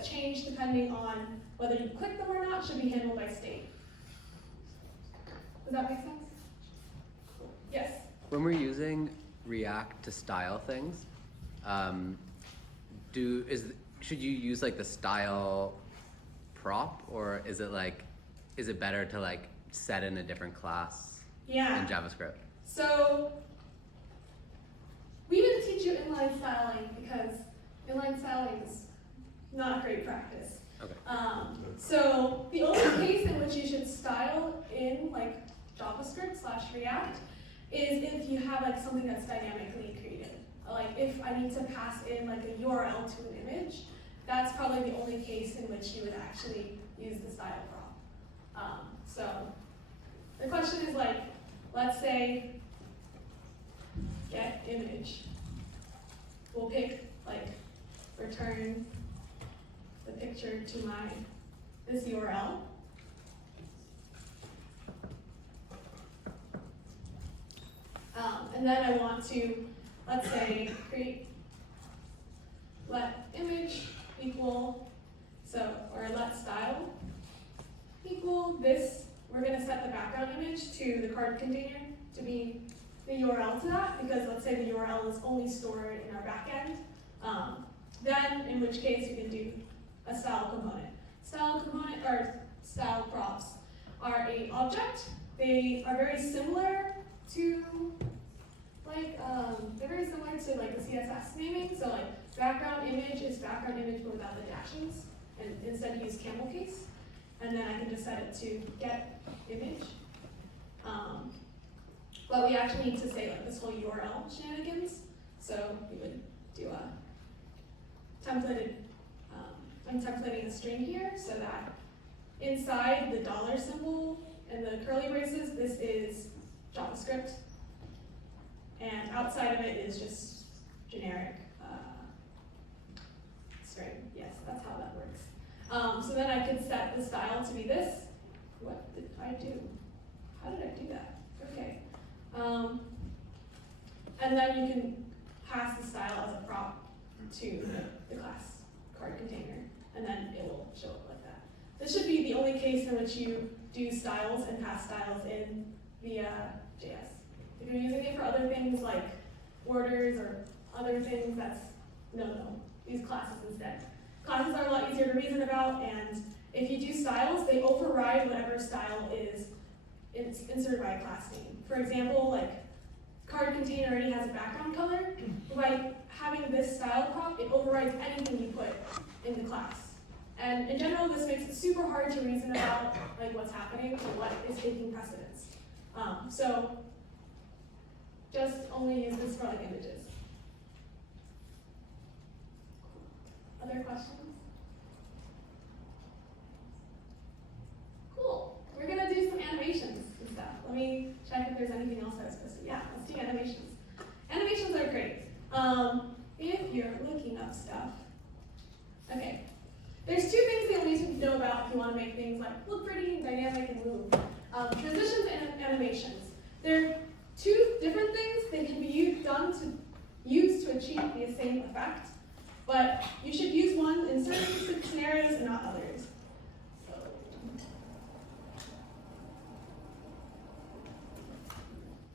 change depending on whether you click them or not should be handled by state. Does that make sense? Cool. Yes? When we're using React to style things, should you use like the style prop, or is it better to like set in a different class in JavaScript? So we didn't teach you inline styling because inline styling is not great practice. Okay. So the only case in which you should style in like JavaScript/React is if you have like something that's dynamically created. Like if I need to pass in like a URL to an image, that's probably the only case in which you would actually use the style prop. So the question is like, let's say get image. We'll pick like return the picture to this URL. And then I want to, let's say, create let image equal, or let style equal this. We're going to set the background image to the card container to be the URL to that, because let's say the URL is only stored in our backend. Then, in which case, you can do a style component. Style component, or style props, are an object. They are very similar to, they're very similar to like the CSS naming. So like background image is background image but without the dashes, and instead use camel case. And then I can just set it to get image. But we actually need to say like this whole URL shenanigans. So we would do a templated, I'm templating a string here so that inside the dollar symbol and the curly braces, this is JavaScript. And outside of it is just generic string. Yes, that's how that works. So then I could set the style to be this. What did I do? How did I do that? Okay. And then you can pass the style as a prop to the class card container, and then it will show up like that. This should be the only case in which you do styles and pass styles in via JS. If you're using it for other things like orders or other things, that's no. Use classes instead. Classes are a lot easier to reason about, and if you do styles, they override whatever style is inserted by a class name. For example, like card container already has a background color. By having this style prop, it overrides anything you put in the class. And in general, this makes it super hard to reason about like what's happening and what is taking precedence. So just only use this for like images. Other questions? Cool. We're gonna do some animations and stuff. Let me check if there's anything else I was supposed to. Yeah, let's do animations. Animations are great. If you're looking up stuff. Okay. There's two things you'll need to know about if you want to make things like look pretty, dynamic, and move. Transitions and animations. They're two different things. They can be used to achieve the same effect, but you should use one in certain scenarios and not others.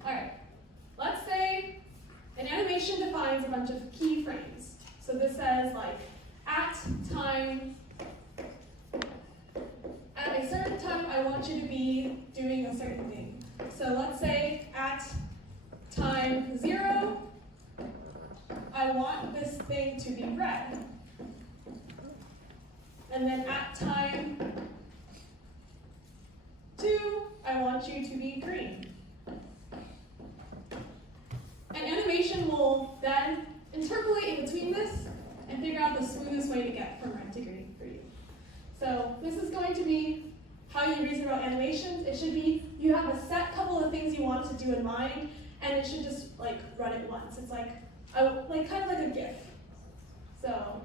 All right. Let's say an animation defines a bunch of keyframes. So this says like at a certain time, I want you to be doing a certain thing. So let's say at time 0, I want this thing to be red. And then at time 2, I want you to be green. An animation will then interpolate in between this and figure out the smoothest way to get from red to green for you. So this is going to be how you reason about animations. It should be you have a set couple of things you want to do in mind, and it should just like run it once. It's like kind of like a GIF. So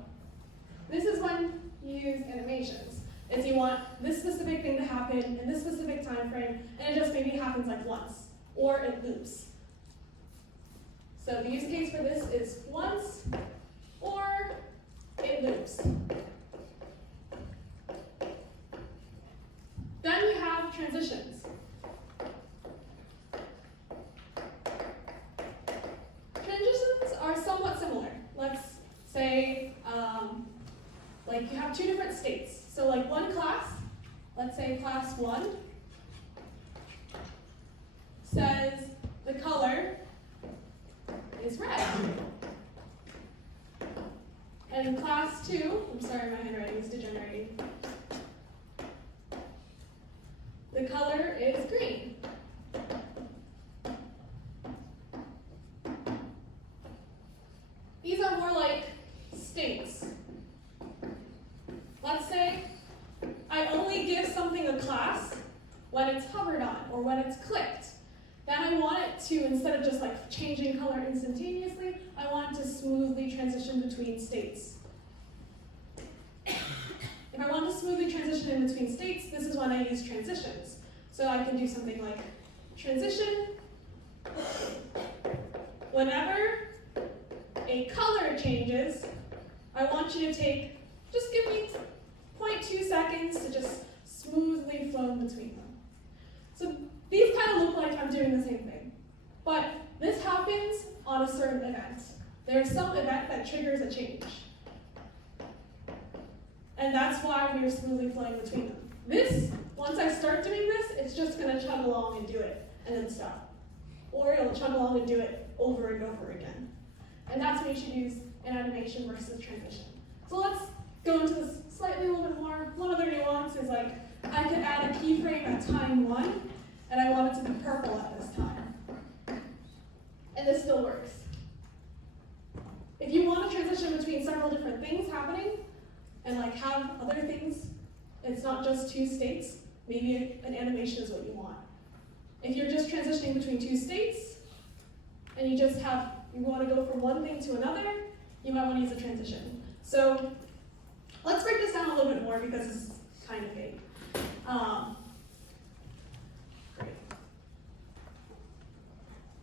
this is when you use animations. Is you want this specific thing to happen in this specific time frame, and it just maybe happens like once, or it loops. So the use case for this is once, or it loops. Then we have transitions. Transitions are somewhat similar. Let's say, like you have two different states. So like one class, let's say class 1, says the color is red. And in class 2, I'm sorry, my handwriting is degenerating. the color is green. These are more like states. Let's say I only give something a class when it's hovered on or when it's clicked. Then I want it to, instead of just like changing color instantaneously, I want it to smoothly transition between states. If I want to smoothly transition in between states, this is when I use transitions. So I can do something like transition. Whenever a color changes, I want you to just give me 0.2 seconds to just smoothly flow in between them. So these kind of look like I'm doing the same thing. But this happens on a certain event. There's some event that triggers a change. And that's why we're smoothly flowing between them. This, once I start doing this, it's just going to chug along and do it, and then stop. Or it'll chug along and do it over and over again. And that's when you should use an animation versus transition. So let's go into this slightly a little bit more. One other nuance is like, I could add a keyframe at time 1, and I want it to be purple at this time. And this still works. If you want to transition between several different things happening, and like have other things, it's not just 2 states, maybe an animation is what you want. If you're just transitioning between 2 states, and you want to go from one thing to another, you might want to use a transition. So let's break this down a little bit more because it's kind of big. Great.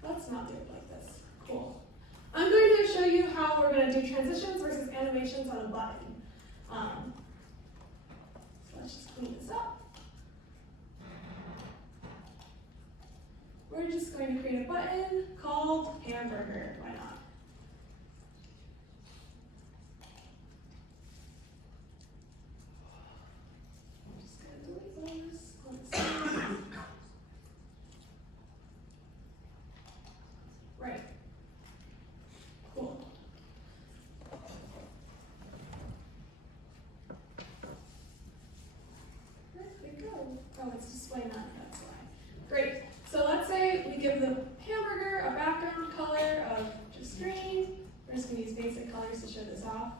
Let's not do it like this. Cool. I'm going to show you how we're going to do transitions versus animations on a button. So let's just clean this up. We're just going to create a button called hamburger. Why not? I'm just going to delete those on the side. Right. Cool. Where did it go? Oh, it's displaying that, that's why. Great. So let's say we give the hamburger a background color of just green. We're just going to use basic colors to show this off.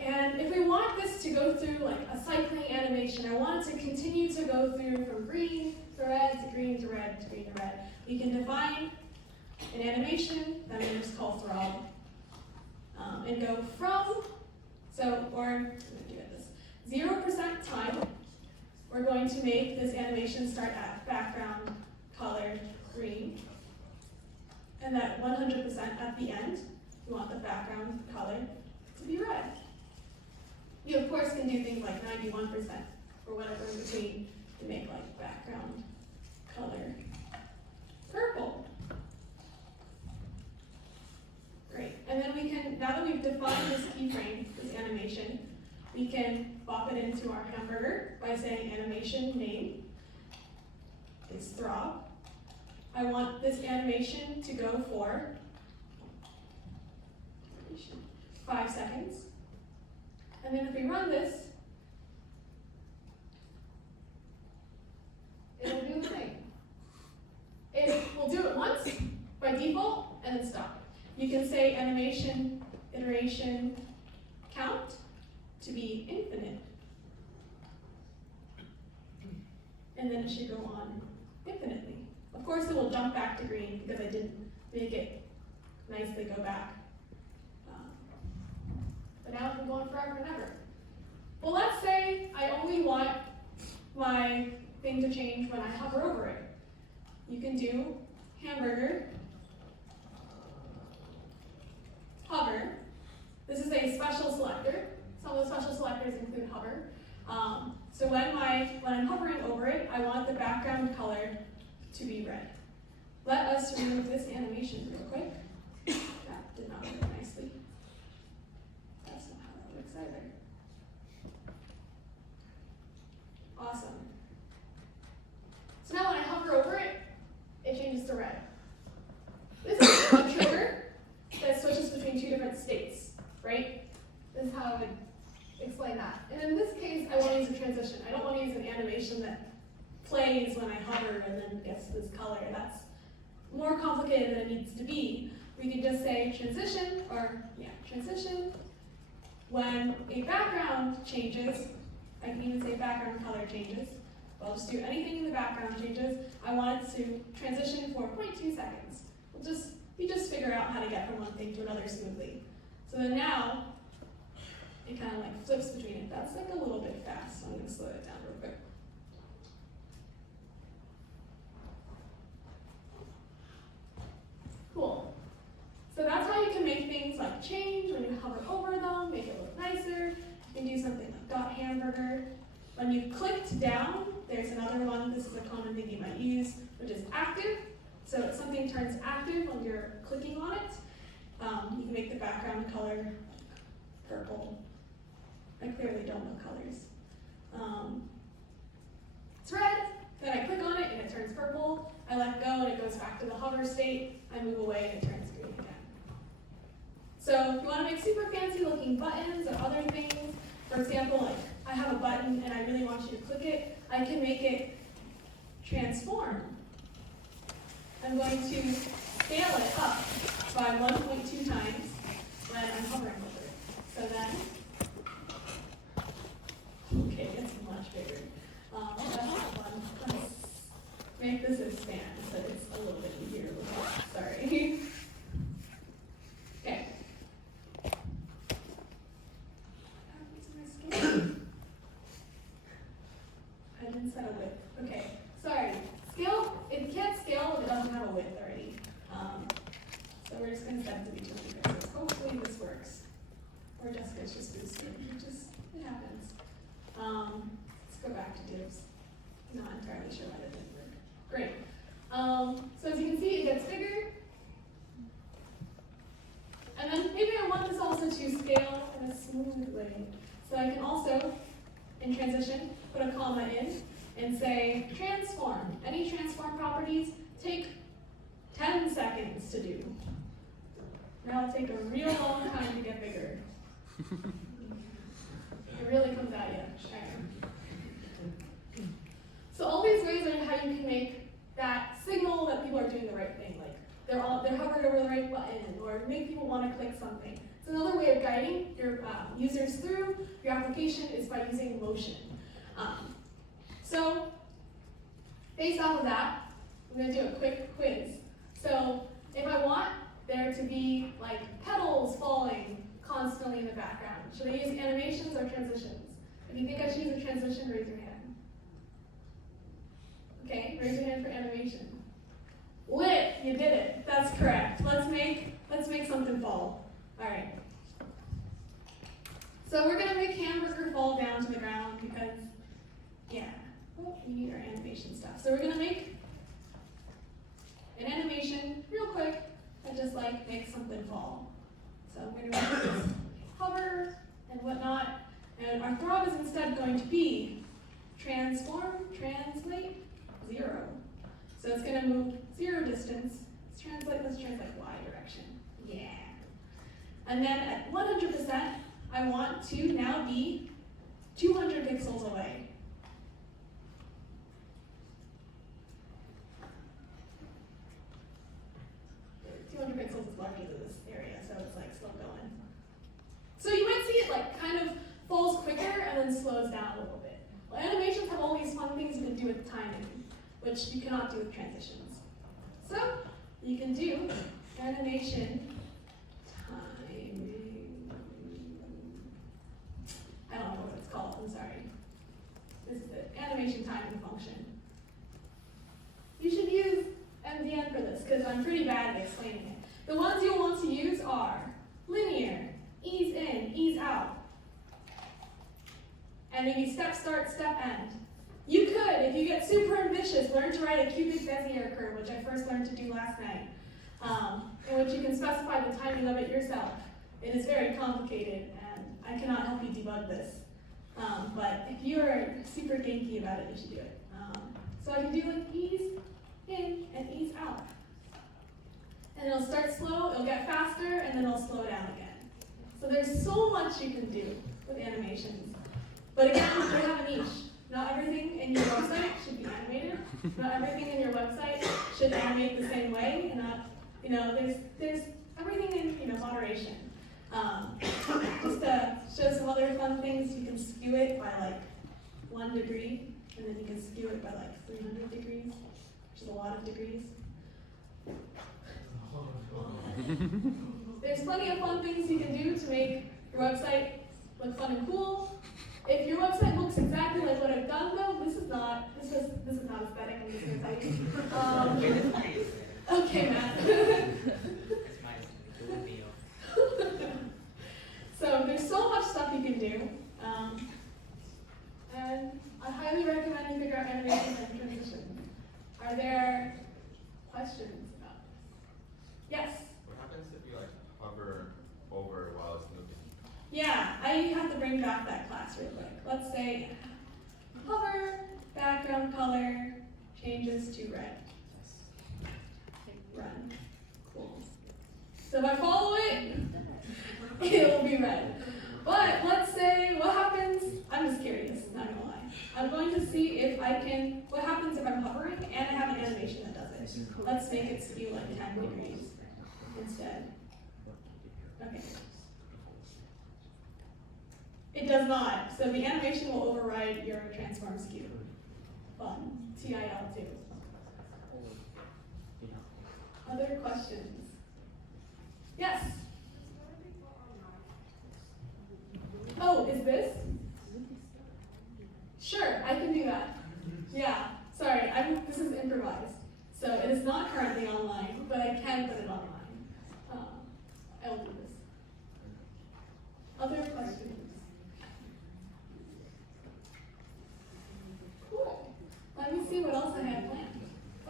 And if we want this to go through like a cycling animation, I want it to continue to go through from green to red to green to red to green to red, we can define an animation that we just call throb. And go from, or I'm going to do it this, 0% time, we're going to make this animation start at background color green. And that 100% at the end, we want the background color to be red. You of course can do things like 91% or whatever in between to make like background color purple. Great, and then we can, now that we've defined this keyframe, this animation, we can pop it into our hamburger by saying animation name is throb. I want this animation to go for 5 seconds. And then if we run this, it'll do the thing. It will do it once by default and then stop. You can say animation iteration count to be infinite. And then it should go on infinitely. Of course it will jump back to green because I didn't make it nicely go back. But now it's been going forever and ever. Well, let's say I only want my thing to change when I hover over it. You can do hamburger, hover. This is a special selector. Some of the special selectors include hover. So when I'm hovering over it, I want the background color to be red. Let us remove this animation real quick. That did not work nicely. That's not how that works either. Awesome. So now when I hover over it, it changes to red. This is a trigger that switches between 2 different states, right? This is how I would explain that. And in this case, I want to use a transition. I don't want to use an animation that hover and then gets this color. That's more complicated than it needs to be. We could just say transition, transition. When a background changes, I can even say background color changes. I'll just do anything in the background changes. I want it to transition for 0.2 seconds. We just figure out how to get from one thing to another smoothly. So then now, it kind of like flips between it. That's like a little bit fast, so I'm gonna slow it down real quick. Cool. So that's how you can make things like change when you hover over them, make it look nicer. You can do something like dot hamburger. When you clicked down, there's another one. This is a common thing you might use, which is active. So if something turns active when you're clicking on it, you can make the background color purple. I clearly don't know colors. It's red, then I click on it and it turns purple. I let go and it goes back to the hover state. I move away and it turns green again. So if you want to make super fancy looking buttons or other things, for example, like I have a button and I really want you to click it, I can make it transform. I'm going to scale it up by 1.2 times when I'm hovering over it. So then, okay, it's much bigger. That's not fun. Let's make this expand so it's a little bit easier to look at. Sorry. Okay. I didn't set a width. Okay, sorry. Scale, it can't scale if it doesn't have a width already. So we're just going to set it to be 200 pixels. Hopefully this works. Or Jessica's just boosted. It happens. Let's go back to divs. Not entirely sure why that didn't work. Great. So as you can see, it gets bigger. And then maybe I want this also to scale in a smooth way. So I can also, in transition, put a comma in and say transform. Any transform properties take 10 seconds to do. Now it'll take a real long time to get bigger. It really comes at you. So all these ways are how you can make that signal that people are doing the right thing, like they're hovering over the right button, or make people want to click something. So another way of guiding your users through your application is by using motion. So based off of that, I'm going to do a quick quiz. So if I want there to be like petals falling constantly in the background, should I use animations or transitions? If you think I should use a transition, raise your hand. Okay, raise your hand for animation. Lit, you did it. That's correct. Let's make something fall. All right. So we're gonna make hamburger fall down to the ground because, yeah, we need our animation stuff. So we're gonna make an animation real quick that just like makes something fall. So I'm gonna make this hover and whatnot, and our throb is instead going to be transform, translate, 0. So it's going to move 0 distance. Let's translate y direction. Yeah. And then at 100%, I want to now be 200 pixels away. Pixels is larger than this area, so it's like still going. So you might see it like kind of falls quicker and then slows down a little bit. Well, animations have all these fun things you can do with timing, which you cannot do with transitions. So you can do animation timing. I don't know what it's called, I'm sorry. This is the animation timing function. You should use MDN for this, because I'm pretty bad at explaining it. The ones you'll want to use are linear, ease in, ease out, and maybe step start, step end. You could, if you get super ambitious, learn to write a cubic Bezier curve, which I first learned to do last night, in which you can specify the timing of it yourself. It is very complicated, and I cannot help you debug this. But if you are super ganky about it, you should do it. So I can do like ease in and ease out. And it'll start slow, it'll get faster, and then it'll slow down again. So there's so much you can do with animations. But again, they have a niche. Not everything in your website should be animated. Not everything in your website should animate the same way, and not, there's everything in, moderation. Just to show some other fun things, you can skew it by like 1 degree, and then you can skew it by like 300 degrees, which is a lot of degrees. There's plenty of fun things you can do to make your website look fun and cool. If your website looks exactly like what I've done, though, this is not aesthetic. I'm just gonna tell you. Okay, Matt. That's my video. So there's so much stuff you can do, and I highly recommend you figure out animation and transition. Are there questions about this? Yes. What happens if you like hover over while it's moving? Yeah, I have to bring back that class real quick. Let's say hover, background color changes to red. Run. Cool. So if I follow it, it will be red. But let's say what happens, I'm just curious, not gonna lie. I'm going to see if I can, what happens if I'm hovering and I have an animation that does it. Let's make it skew like 10 degrees instead. Okay. It does not. So the animation will override your transform skew. Fun. TIL too. Other questions? Yes? Oh, is this? Sure, I can do that. Yeah, sorry, this is improvised. So it is not currently online, but I can put it online. I will do this. Other questions? Cool. Let me see what else I have planned.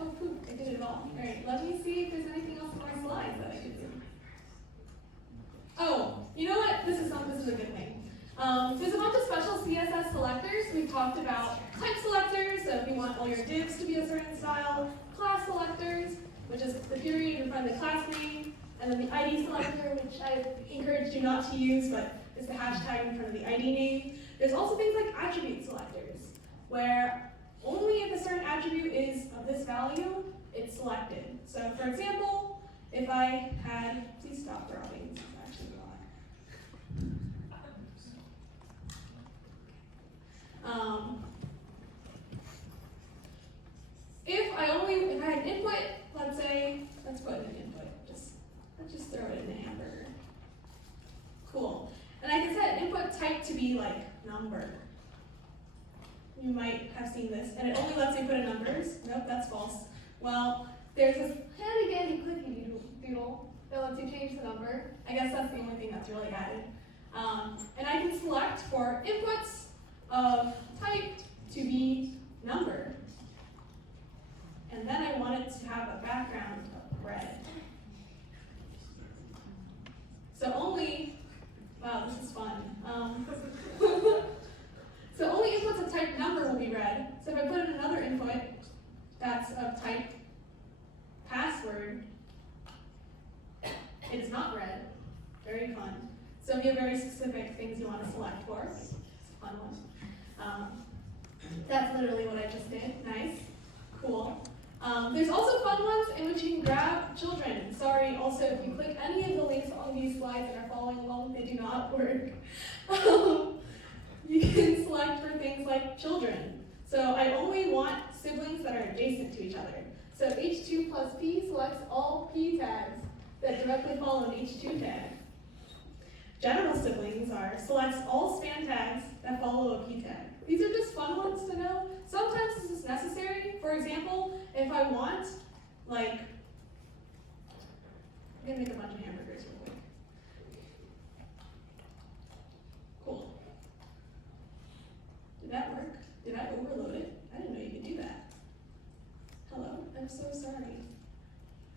Oh, poop, I did it all. All right, let me see if there's anything else in my slides that I could do. Oh, you know what? This is a good thing. There's a bunch of special CSS selectors. We've talked about type selectors, so if you want all your divs to be a certain style, class selectors, which is the period in front of the class name, and then the ID selector, which I encourage you not to use, but is the hashtag in front of the ID name. There's also things like attribute selectors, where only if a certain attribute is of this value, it's selected. So for example, if I had, please stop dropping, this is actually a lot. If I had input, let's say, let's put in an input, let's just throw it in a hamburger. Cool. And I can set input type to be like number. You might have seen this, and it only lets you put in numbers. Nope, that's false. Well, there's this handy clicky doodle that lets you change the number. I guess that's the only thing that's really added. And I can select for inputs of type to be number. And then I want it to have a background of red. So only, wow, this is fun. So only inputs of type number will be red. So if I put in another input that's of type password, it is not red. Very fun. So if you have very specific things you want to select for, it's a fun one. That's literally what I just did. Nice. Cool. There's also fun ones in which you can grab children. Sorry, also, if you click any of the links on these slides and are following along, they do not work. You can select for things like children. So I only want siblings that are adjacent to each other. So h2 plus p selects all p tags that directly follow an h2 tag. General siblings selects all span tags that follow a p tag. These are just fun ones to know. Sometimes this is necessary. For example, if I want, like, I'm gonna make a bunch of hamburgers real quick. Cool. Did that work? Did I overload it? I didn't know you could do that. Hello, I'm so sorry.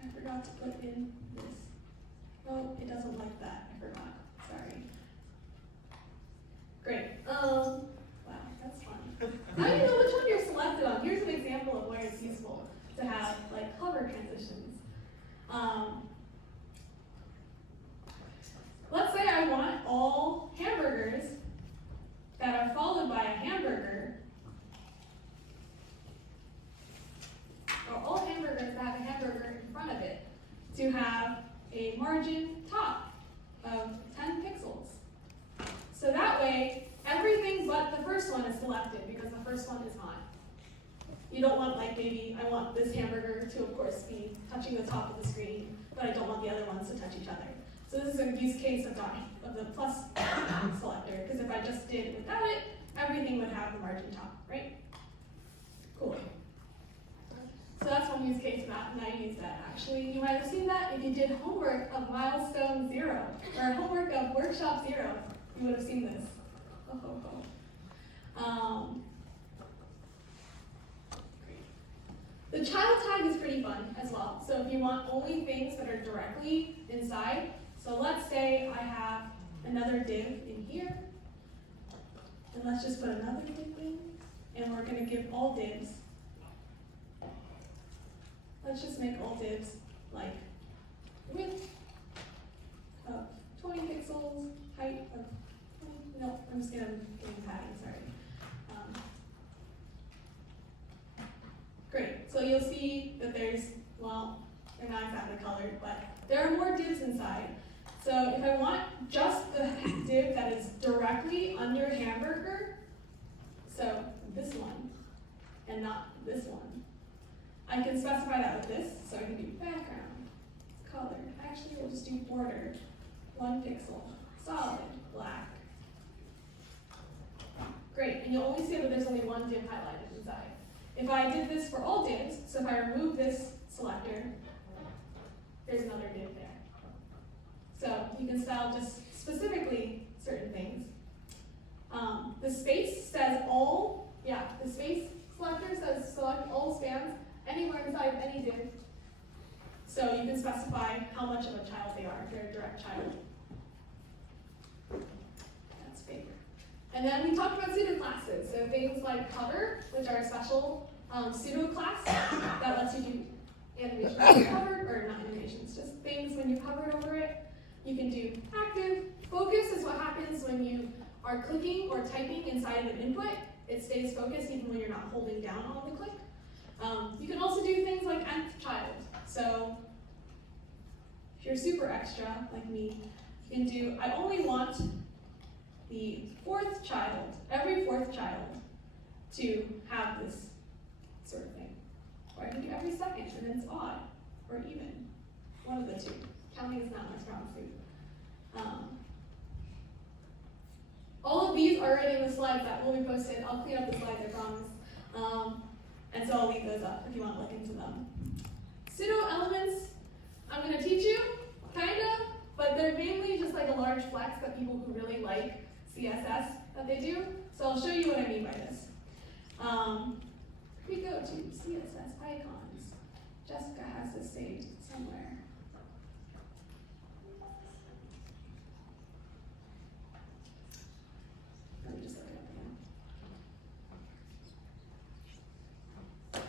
I forgot to put in this. Oh, it doesn't like that. I forgot. Sorry. Great. Wow, that's fun. Now you know which one you're selected on. Here's an example of where it's useful to have like hover transitions. Let's say I want all hamburgers that are followed by a hamburger top of 10 pixels. So that way, everything but the first one is selected because the first one is on. You don't want, like, maybe I want this hamburger to, of course, be touching the top of the screen, but I don't want the other ones to touch each other. So this is a use case of the plus selector, because if I just did without it, everything would have the margin top, right? Cool. So that's one use case of that, and I use that actually. You might have seen that if you did homework of milestone 0, or homework of workshop 0, you would have seen this. Oh, oh, oh. The child tag is pretty fun as well. So if you want only things that are directly inside, so let's say I have another div in here, and let's just put another div in, and we're going to give all divs. Let's just make all divs like width of 20 pixels, height of 20, no, I'm just going to give padding, sorry. Great, so you'll see that there's, well, they're not exactly colored, but there are more divs inside. So if I want just the div that is directly under hamburger, so this one, and not this one, I can specify that with this, so I can do background, color, actually we'll just do border, 1 pixel, solid, black. Great, and you'll only see that there's only one div highlighted inside. If I did this for all divs, so if I remove this selector, there's another div there. So you can style just specifically certain things. The space says all, the space selector says select all spans anywhere inside any div. So you can specify how much of a child they are, if they're a direct child. That's big. And then we talked about pseudo classes, so things like cover, which are a special pseudo class that lets you do animations when you hovered, or not animations, just things when you hovered over it. You can do active. Focus is what happens when you are clicking or typing inside of an input. It stays focused even when you're not holding down on the click. You can also do things like nth child. So if you're super extra, like me, you can do, I only want the 4th child, every 4th child, to have this sort of thing. Or I can do every second, and then it's odd, or even. One of the two. Counting is not my strong suit. All of these are already in the slides that will be posted. I'll clean up the slides, I promise. And so I'll leave those up if you want to look into them. Pseudo elements, I'm going to teach you, kind of, but they're mainly just like a large flex that people who really like CSS that they do. So I'll show you what I mean by this. We go to CSS icons. Jessica has this saved somewhere. Let me just look it up again.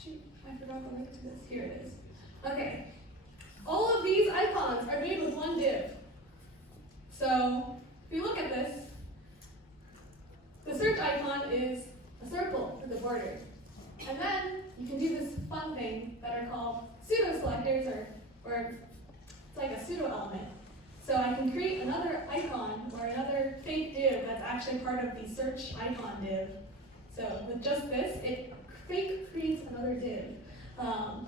Shoot, I forgot the link to this. Here it is. Okay. All of these icons are made with one div. So if you look at this, the search icon is a circle with a border. And then you can do this fun thing that are called pseudo selectors, or it's like a pseudo element. So I can create another icon or another fake div that's actually part of the search icon div. So with just this, it fake creates another div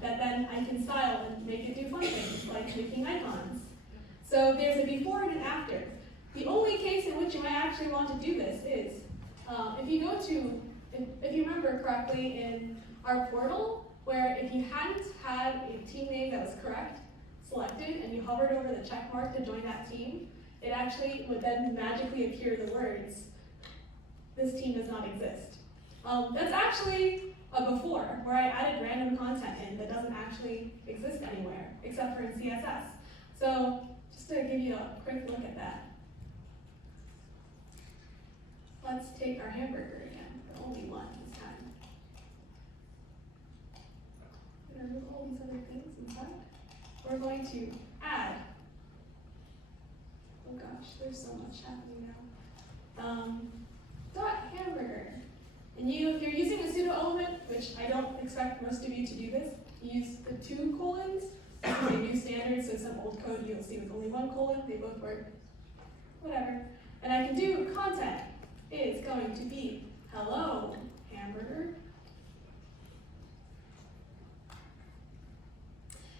that then I can style and make it do fun things like making icons. So there's a before and an after. The only case in which you might actually want to do this is if you go to, if you remember correctly in our portal, where if you hadn't had a team name that was correct, selected, and you hovered over the check mark to join that team, it actually would then magically appear the words, this team does not exist. That's actually a before, where I added random content in that doesn't actually exist anywhere, except for in CSS. So just to give you a quick look at that. Let's take our hamburger again, but only one this time. I'm going to remove all these other things inside. We're going to add, oh gosh, there's so much happening now. Dot hamburger. And if you're using a pseudo element, which I don't expect most of you to do this, use the 2 colons a new standard, so some old code you'll see with only one colon, they both work, whatever. And I can do content is going to be hello hamburger.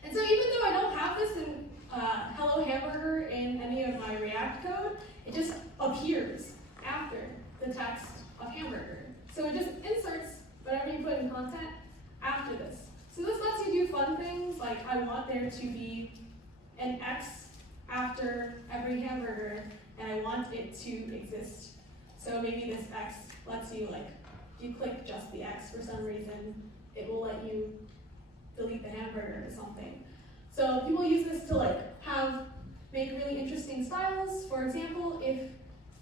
And so even though I don't have this in hello hamburger in any of my React code, it just appears after the text of hamburger. So it just inserts whatever you put in content after this. So this lets you do fun things, like I want there to be an X after every hamburger, and I want it to exist. So maybe this X lets you, like, if you click just the X for some reason, it will let you delete the hamburger or something. So people use this to make really interesting styles. For example, if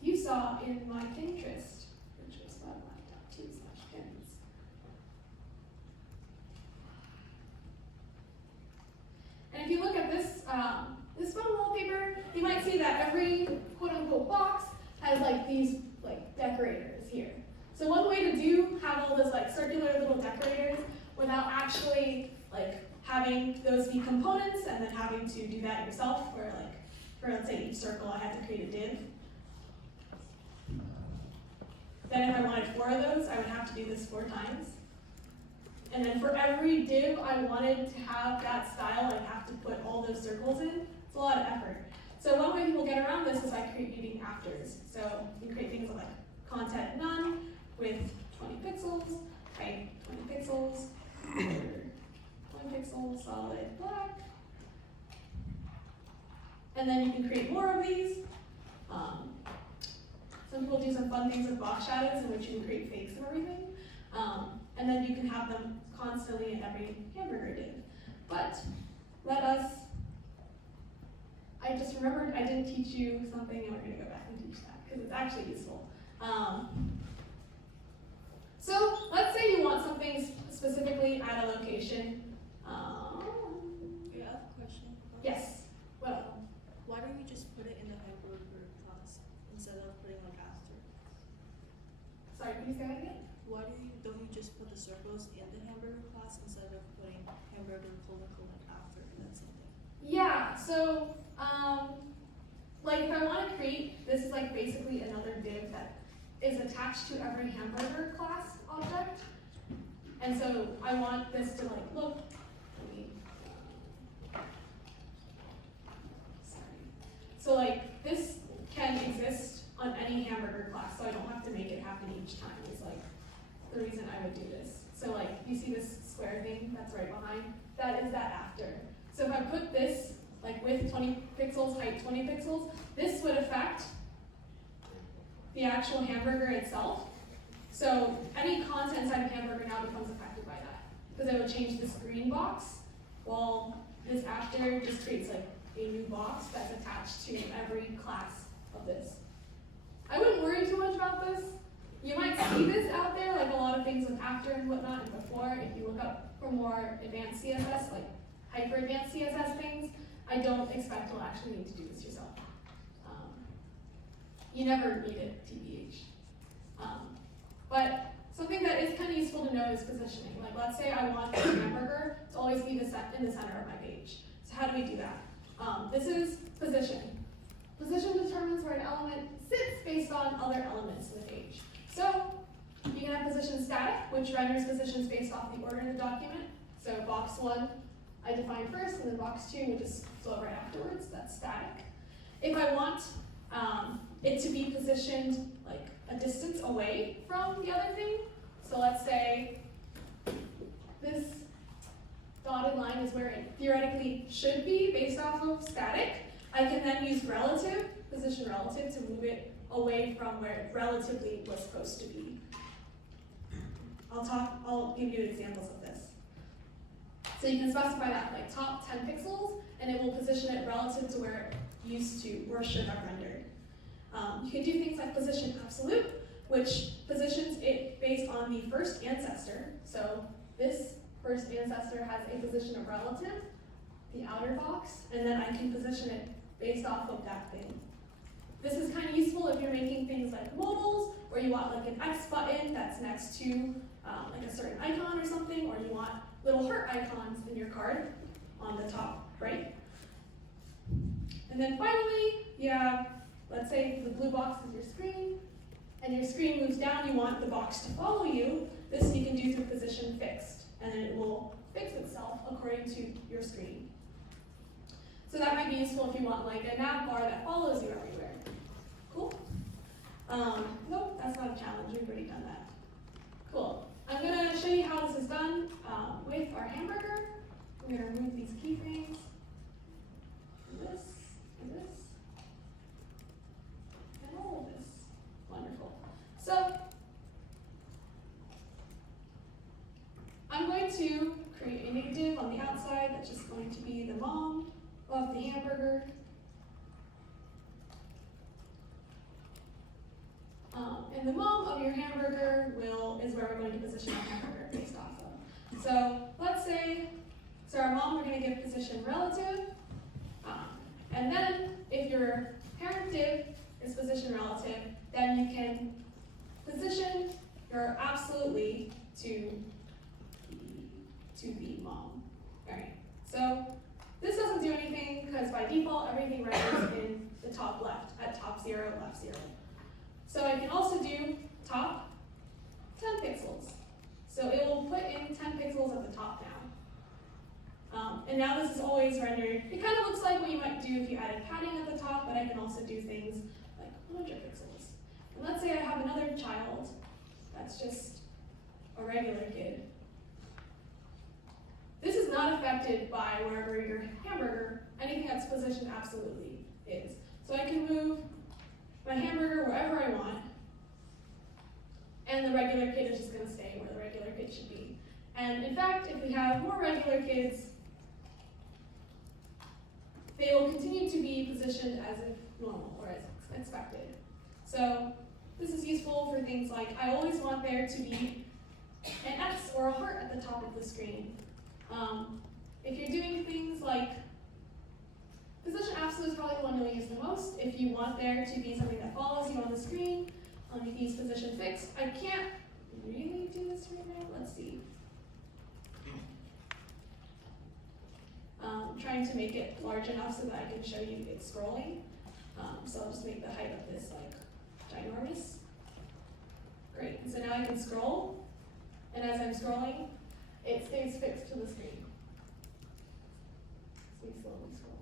you saw in my Pinterest, which was webline.t/pins. And if you look at this, this fun wallpaper, you might see that every quote-unquote box has these decorators here. So one way to have all those circular little decorators without actually having those be components and then having to do that yourself, where for let's say each circle I had to create a div. Then if I wanted 4 of those, I would have to do this 4 times. And then for every div I wanted to have that style, I'd have to put all those circles in. It's a lot of effort. So one way people get around this is by creating afters. So you can create things like content none with 20 pixels, height 20 pixels, 1 pixel, solid black. And then you can create more of these. Some people do some fun things with box shadows in which you can create fakes of everything. And then you can have them constantly in every hamburger div. But I just remembered I didn't teach you something, and we're going to go back and teach that because it's actually useful. So let's say you want something specifically at a location. I have a question. Yes. Well, Why don't you just put it in the hamburger class instead of putting after? sorry, can you say that again? Why don't you just put the circles in the hamburger class instead of putting hamburger : after and then something? Yeah. So if I want to create, this is basically another div that is attached to every hamburger class object. And so I want this to look. So this can exist on any hamburger class, so I don't have to make it happen each time. Is the reason I would do this. So you see this square thing that's right behind? That is that after. So if I put this width 20 pixels, height 20 pixels, this would affect the actual hamburger itself. So any content inside of hamburger now becomes affected by that. Because it would change this green box, while this after just creates a new box that's attached to every class of this. I wouldn't worry too much about this. You might see this out there, a lot of things with after and whatnot and before. If you look up for more advanced CSS, hyper advanced CSS things, I don't expect you'll actually need to do this yourself. You never need it, TBH. But something that is kind of useful to know is positioning. Let's say I want the hamburger to always be in the center of my page. So how do we do that? This is position. Position determines where an element sits based on other elements in the page. So you can have position static, which renders positions based off the order of the document. So box 1 I define first, and then box 2 would just flow right afterwards. That's static. If I want it to be positioned a distance away from the other thing, so let's say this dotted line is where it theoretically should be based off of static, I can then use relative, position relative, to move it away from where it relatively was supposed to be. I'll give you examples of this. So you can specify that top 10 pixels, and it will position it relative to where it used to or should have rendered. You can do things like position absolute, which positions it based on the first ancestor. So this first ancestor has a position of relative, the outer box, and then I can position it based off of that thing. This is kind of useful if you're making things like mobiles, where you want an X button that's next to a certain icon or something, or you want little heart icons in your card on the top right? And then finally, you have, let's say the blue box is your screen, and your screen moves down, you want the box to follow you. This you can do through position fixed, and then it will fix itself according to your screen. So that might be useful if you want like a nav bar that follows you everywhere. Cool? Nope, that's not a challenge, we've already done that. Cool. I'm gonna show you how this is done with our hamburger. We're gonna remove these keyframes. This, and this, and all of this. Wonderful. So, I'm going to create a new div on the outside that's just going to be the mom of the hamburger. And the mom of your hamburger is where we're going to position our hamburger based off of. So let's say, our mom we're going to give position relative. And then if your parent div is position relative, then you can position your absolutely to be mom. Alright, so this doesn't do anything because by default everything renders in the top left, at top 0, left 0. So I can also do top 10 pixels. So it will put in 10 pixels at the top now. And now this is always rendered. It kind of looks like what you might do if you added padding at the top, but I can also do things like 100 pixels. And let's say I have another child that's just a regular kid. This is not affected by wherever your hamburger, anything that's positioned absolutely is. So I can move my hamburger wherever I want, and the regular kid is just going to stay where the regular kid should be. And in fact, if we have more regular kids, they will continue to be positioned as if normal or as expected. So this is useful for things like, I always want there to be an X or a heart at the top of the screen. If you're doing things like, position absolute is probably the one you'll use the most. If you want there to be something that follows you on the screen, you can use position fixed. I can't really do this right now. Let's see. I'm trying to make it large enough so that I can show you it's scrolling. So I'll just make the height of this like ginormous. Great. And so now I can scroll, and as I'm scrolling, it stays fixed to the screen. So we slowly scroll.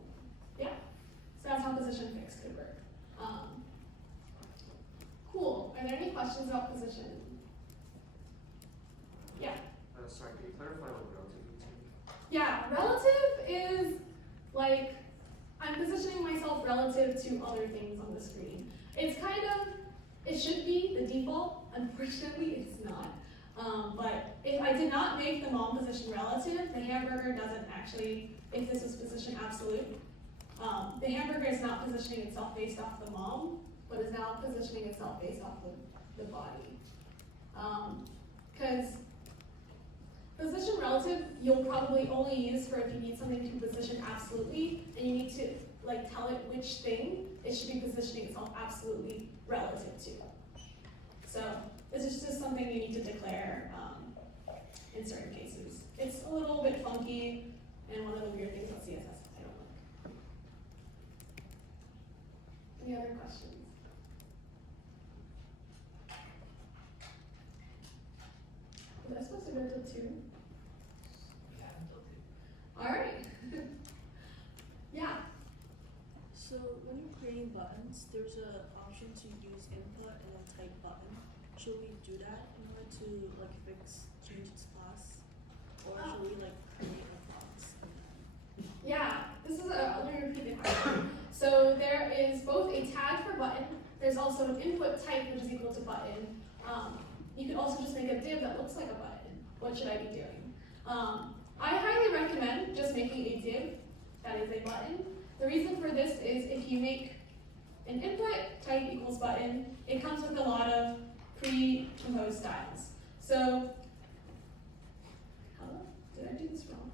Yeah. So that's how position fixed could work. Cool. Are there any questions about position? Yeah. Sorry, can you clarify what relative means? Yeah, relative is like I'm positioning myself relative to other things on the screen. It's kind of, it should be the default. Unfortunately, it's not. But if I did not make the mom position relative, the hamburger doesn't actually, if this was position absolute, the hamburger is not positioning itself based off the mom, but is now positioning itself based off the body. Because position relative, you'll probably only use for if you need something to position absolutely, and you need to like tell it which thing it should be positioning itself absolutely relative to. So this is just something you need to declare in certain cases. It's a little bit funky, and one of the weird things about CSS I don't like. Any other questions? Was I supposed to go to 2? Yeah, until 2. All right. Yeah. So when you're creating buttons, there's an option to use input and then type button. Should we do that in order to like change its class, or should we like create a class? Yeah, this is let me repeat the question. So there is both a tag for button, there's also an input type which is equal to button. You could also just make a div that looks like a button. What should I be doing? I highly recommend just making a div that is a button. The reason for this is if you make an input type equals button, it comes with a lot of pre-composed styles. So, hello? Did I do this wrong?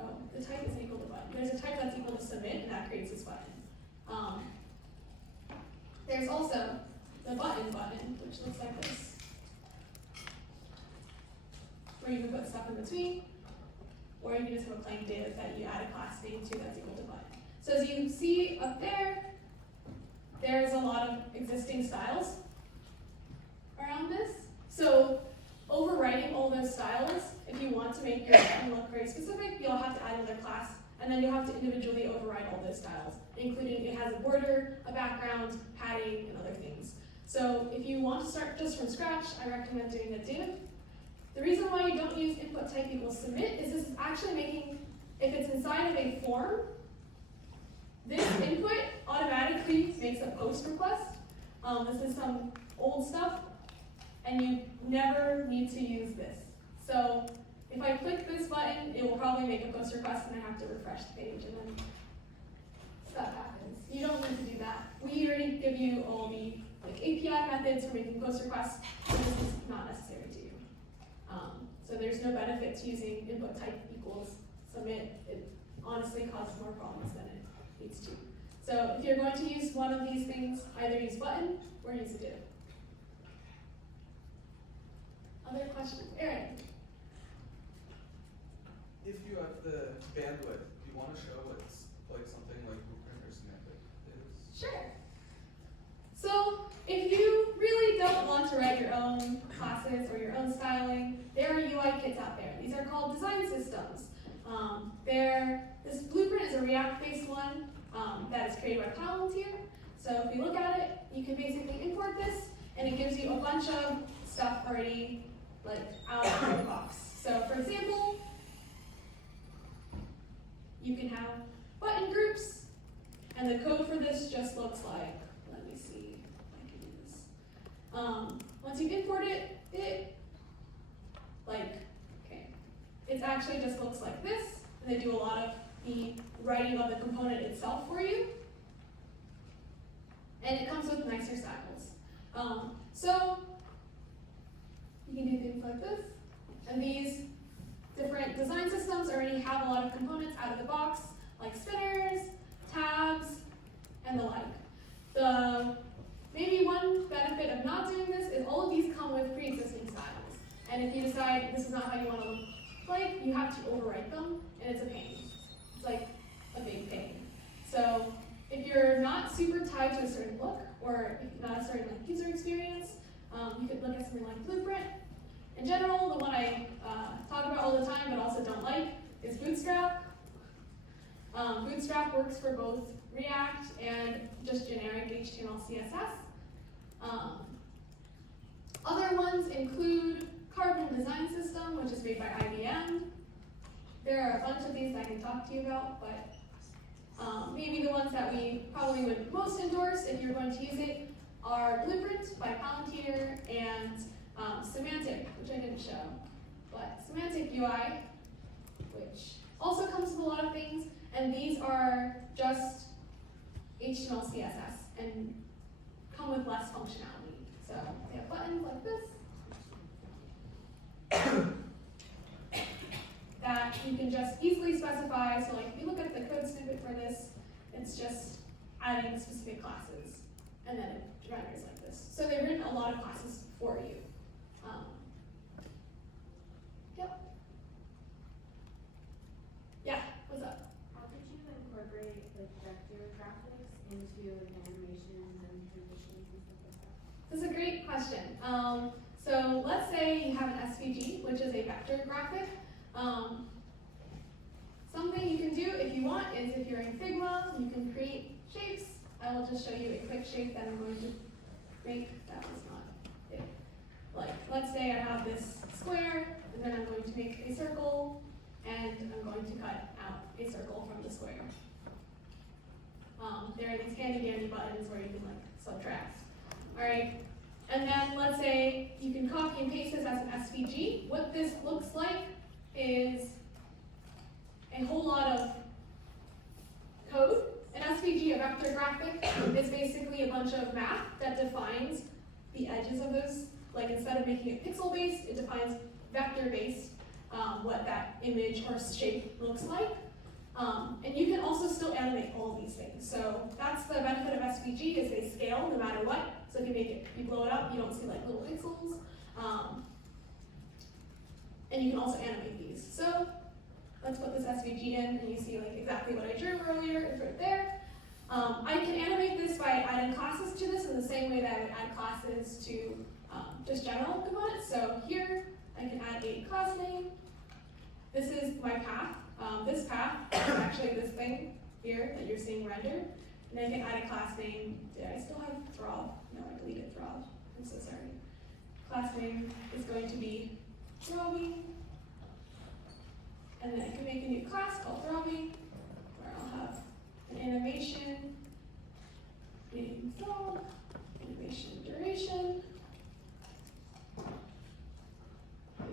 Oh, the type isn't equal to button. There's a type that's equal to submit, and that creates this button. There's also the button, which looks like this. where you can put stuff in between, or you can just have a plain div that you add a class name to that's equal to button. So as you see up there, there's a lot of existing styles around this. So overwriting all those styles, if you want to make your button look very specific, you'll have to add another class, and then you'll have to individually override all those styles, including it has a border, a background, padding, and other things. So if you want to start just from scratch, I recommend doing a div. The reason why you don't use input type equals submit is this is actually making, if it's inside of a form, this input automatically makes a post request. This is some old stuff, and you never need to use this. So if I click this button, it will probably make a post request, and I have to refresh the page, and then stuff happens. You don't need to do that. We already give you all the API methods for making post requests, so this is not necessary to you. So there's no benefit to using input type equals submit. It honestly causes more problems than it needs to. So if you're going to use one of these things, either use button or use a div. Other questions? Aaron? If you have the bandwidth, do you want to show what's like something like blueprint or semantic is? Sure. So if you really don't want to write your own classes or your own styling, there are UI kits out there. These are called design systems. This blueprint is a React-based one that is created by Palantir. So if you look at it, you can basically import this, and it gives you a bunch of stuff already out of the box. So for example, you can have button groups, and the code for this just looks like, let me see if I can do this. Once you import it, it actually just looks like this, and they do a lot of the writing of the component itself for you. And it comes with nicer styles. So you can do things like this, and these different design systems already have a lot of components out of the box, like spinners, tabs, and the like. Maybe one benefit of not doing this is all of these come with pre-existing styles. And if you decide this is not how you want to look like, you have to overwrite them, and it's a pain. It's like a big pain. So if you're not super tied to a certain look, or not a certain user experience, you could look at something like Blueprint. In general, the one I talk about all the time but also don't like is Bootstrap. Bootstrap works for both React and just generic HTML, CSS. Other ones include Carbon Design System, which is made by IBM. There are a bunch of these I can talk to you about, but maybe the ones that we probably would most endorse if you're going to use it are Blueprint by Palantir and Semantic, which I didn't show. But Semantic UI, which also comes with a lot of things, and these are just HTML, CSS, and come with less functionality. So they have buttons like this that you can just easily specify. So like if you look at the code snippet for this, it's just adding specific classes, and then it renders like this. So they've written a lot of classes for you. Yep. Yeah, what's up? How did you incorporate like vector graphics into like, animations and transitions and stuff like that? This is a great question. So let's say you have an SVG, which is a vector graphic. Something you can do if you want is if you're in Figma, you can create shapes. I will just show you a quick shape that I'm going to make. That was not it. Like, let's say I have this square, and then I'm going to make a circle, and I'm going to cut out a circle from the square. There are these handy dandy buttons where you can like subtract. All right, and then let's say you can copy and paste this as an SVG. What this looks like is a whole lot of code. An SVG, a vector graphic, is basically a bunch of math that defines the edges of those. Like instead of making it pixel-based, it defines vector-based what that image or shape looks like. And you can also still animate all of these things. So that's the benefit of SVG is they scale no matter what. So if you blow it up, you don't see like little pixels. And you can also animate these. So let's put this SVG in, and you see like exactly what I drew earlier. It's right there. I can animate this by adding classes to this in the same way that I would add classes to just general components. So here I can add a class name. This is my path. This path is actually this thing here that you're seeing rendered. And I can add a class name. Did I still have throb? No, I deleted throb. I'm so sorry. Class name is going to be throbbing. And then I can make a new class called throbbing, where I'll have an animation, name throb, animation duration.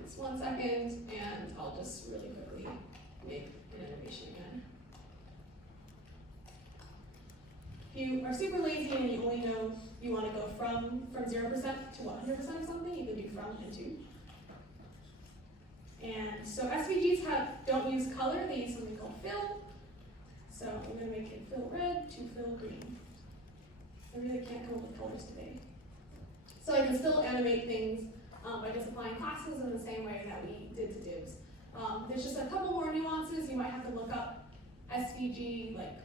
It's 1 second, and I'll just really quickly make an animation again. If you are super lazy and you only know you want to go from 0% to 100% of something, you can do from and to. And so SVGs don't use color, they use something called fill. So I'm going to make it fill red to fill green. I really can't come up with colors today. So I can still animate things by just applying classes in the same way that we did to divs. There's just a couple more nuances. You might have to look up SVG like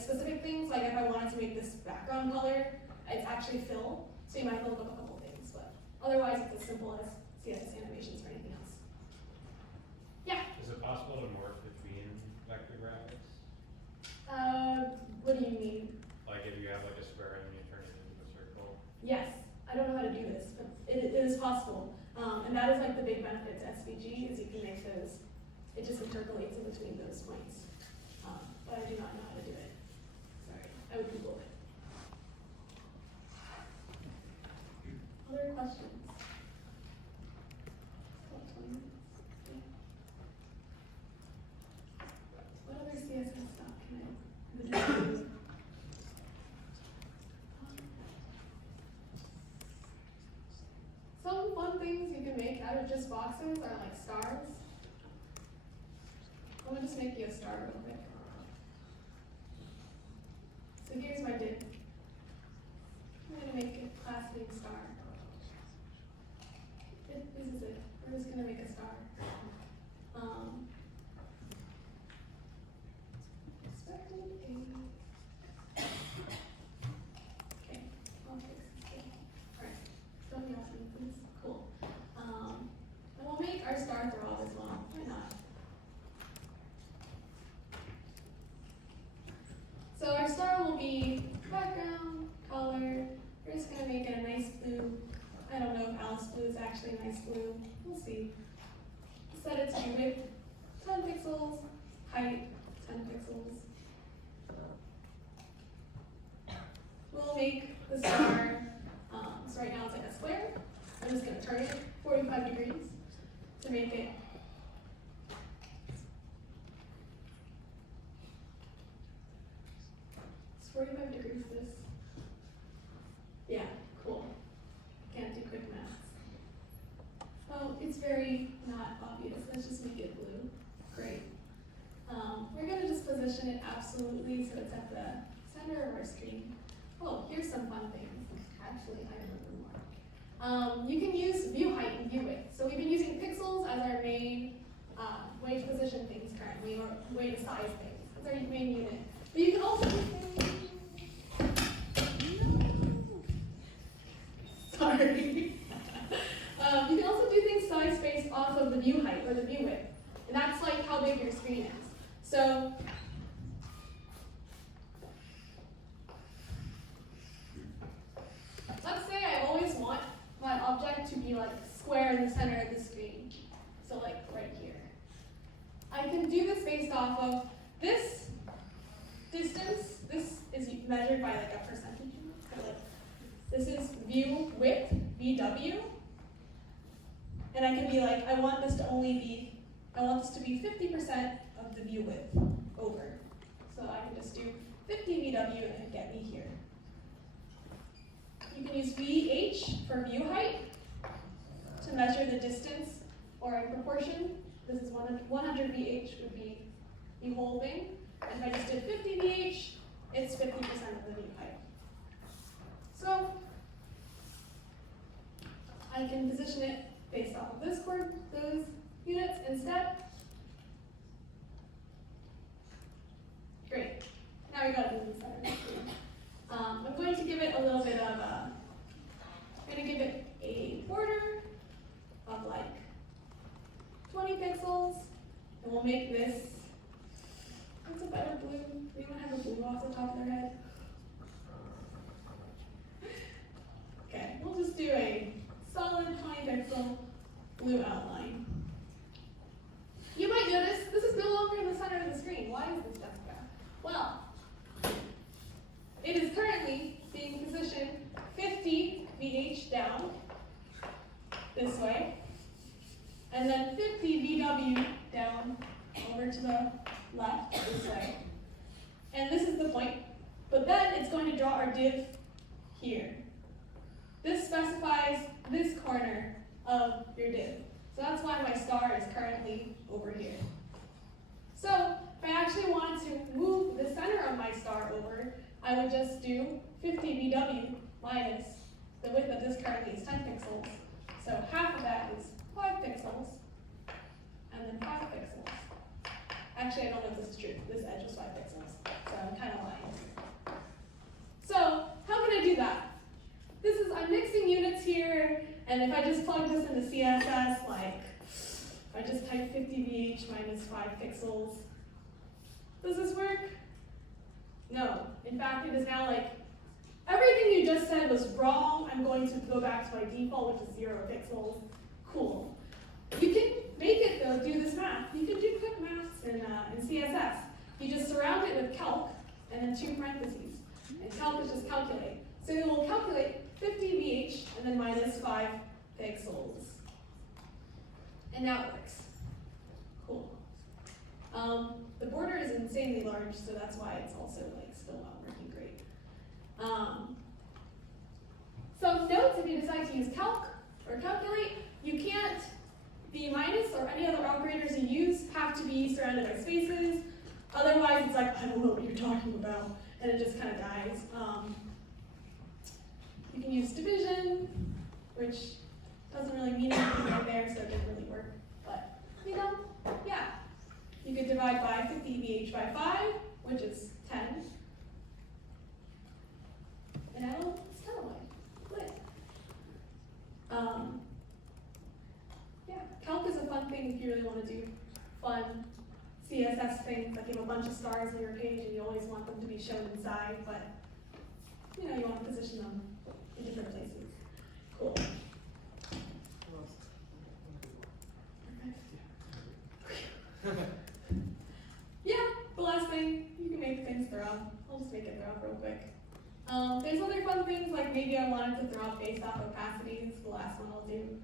specific things. Like if I wanted to make this background color, it's actually fill. So you might have to look up a couple things, but otherwise it's as simple as CSS animations or anything else. Yeah. Is it possible to morph between vector graphics? What do you mean? Like if you have like a square and you turn it into a circle? Yes, I don't know how to do this, but it is possible. And that is like the big benefit to SVG is you can make those, it just interpolates in between those points. But I do not know how to do it. Sorry, I would Google it. Other questions? About 20 minutes. Yeah. What other CSS stuff can I do? Some fun things you can make out of just boxes are like stars. I'm gonna just make you a star real quick. So here's my div. I'm gonna make a class name star. This is it. We're just gonna make a star. Expected a. Okay, I'll fix this thing. Alright, don't yell at me, please. Cool. And we'll make our star throb as well. Why not? So our star will be background, color. We're just gonna make it a nice blue. I don't know if Alice blue is actually a nice blue. We'll see. Set it to be width 10 pixels, height 10 pixels. We'll make the star, so right now it's like a square. I'm just gonna turn it 45 degrees to make it. It's 45 degrees this. Yeah, cool. Can't do quick maths. Oh, it's very not obvious. Let's just make it blue. Great. We're gonna just position it absolutely so it's at the center of our screen. Oh, here's some fun things. Actually, I remember more. You can use view height and view width. So we've been using pixels as our main way to position things currently, or way to size things. That's our main unit. But you can also do things. Sorry. You can also do things size based off of the view height or the view width. And that's like how big your screen is. So let's say I always want my object to be like square in the center of the screen. So like right here. I can do this based off of this distance. This is measured by like a percentage. So like this is view width, VW. And I can be like, I want this to be 50% of the view width over. So I can just do 50 VW and get me here. You can use VH for view height to measure the distance or in proportion. This is 100 VH would be the whole thing. And if I just did 50 VH, it's 50% of the view height. So I can position it based off of those units instead. Great. Now we got to do the center. I'm going to give it a little bit of I'm going to give it a border of like 20 pixels, and we'll make this, what's a better blue? Does anyone have a blue off the top of their head? Okay, we'll just do a solid 20 pixel blue outline. You might notice this is no longer in the center of the screen. Why is this, Jessica? Well, it is currently being positioned 50 VH down this way, and then 50 VW down over to the left this way. And this is the point. But then it's going to draw our div here. This specifies this corner of your div. So that's why my star is currently over here. So if I actually wanted to move the center of my star over, I would just do 50 VW minus the width of this currently is 10 pixels. So half of that is 5 pixels, and then 5 pixels. Actually, I don't know if this is true. This edge was 5 pixels, so I'm kind of lying. So how can I do that? I'm mixing units here, and if I just plug this into CSS, like, if I just type 50 VH minus 5 pixels, does this work? No. In fact, it is now like, everything you just said was wrong. I'm going to go back to my default, which is 0 pixels. Cool. You can make it, though, do this math. You can do quick maths in CSS. You just surround it with calc, and then 2 parentheses. And calc is just calculate. So it will calculate 50 VH, and then minus 5 pixels. And now it works. Cool. The border is insanely large, so that's why it's also like still not working great. Some notes, if you decide to use calc or calculate, you can't, the minus or any other operators you use have to be surrounded by spaces. Otherwise, it's like, I don't know what you're talking about, and it just kind of dies. You can use division, which doesn't really mean anything right there, so it doesn't really work. But, you know, yeah. You could divide by 50 VH by 5, which is 10. And that'll start away. Yeah, calc is a fun thing if you really want to do fun CSS things, like you have a bunch of stars on your page and you always want them to be shown inside, but you know, you want to position them in different places. Cool. Yeah, the last thing, you can make things throw up. I'll just make it throw up real quick. There's other fun things, like maybe I wanted to throw up based off opacity. This is the last one I'll do.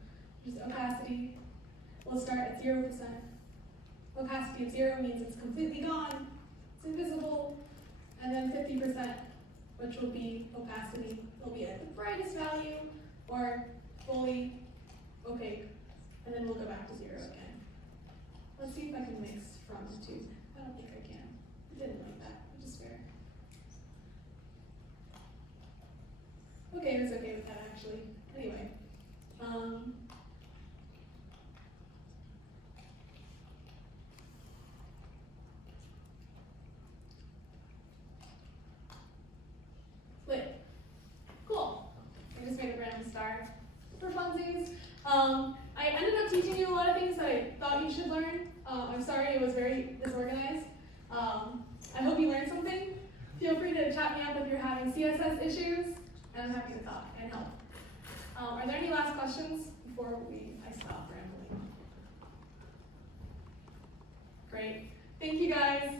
Just opacity. We'll start at 0%. Opacity of 0 means it's completely gone. It's invisible. And then 50%, which will be opacity. It'll be at the brightest value or fully opaque. And then we'll go back to 0 again. Let's see if I can mix from 2. I don't think I can. I didn't like that, which is fair. Okay, I was okay with that actually. Anyway. Split. Cool. I just made a random star for funsies. I ended up teaching you a lot of things that I thought you should learn. I'm sorry it was very disorganized. I hope you learned something. Feel free to chat me up if you're having CSS issues, and I'm happy to talk and help. Are there any last questions before I stop rambling? Great. Thank you guys.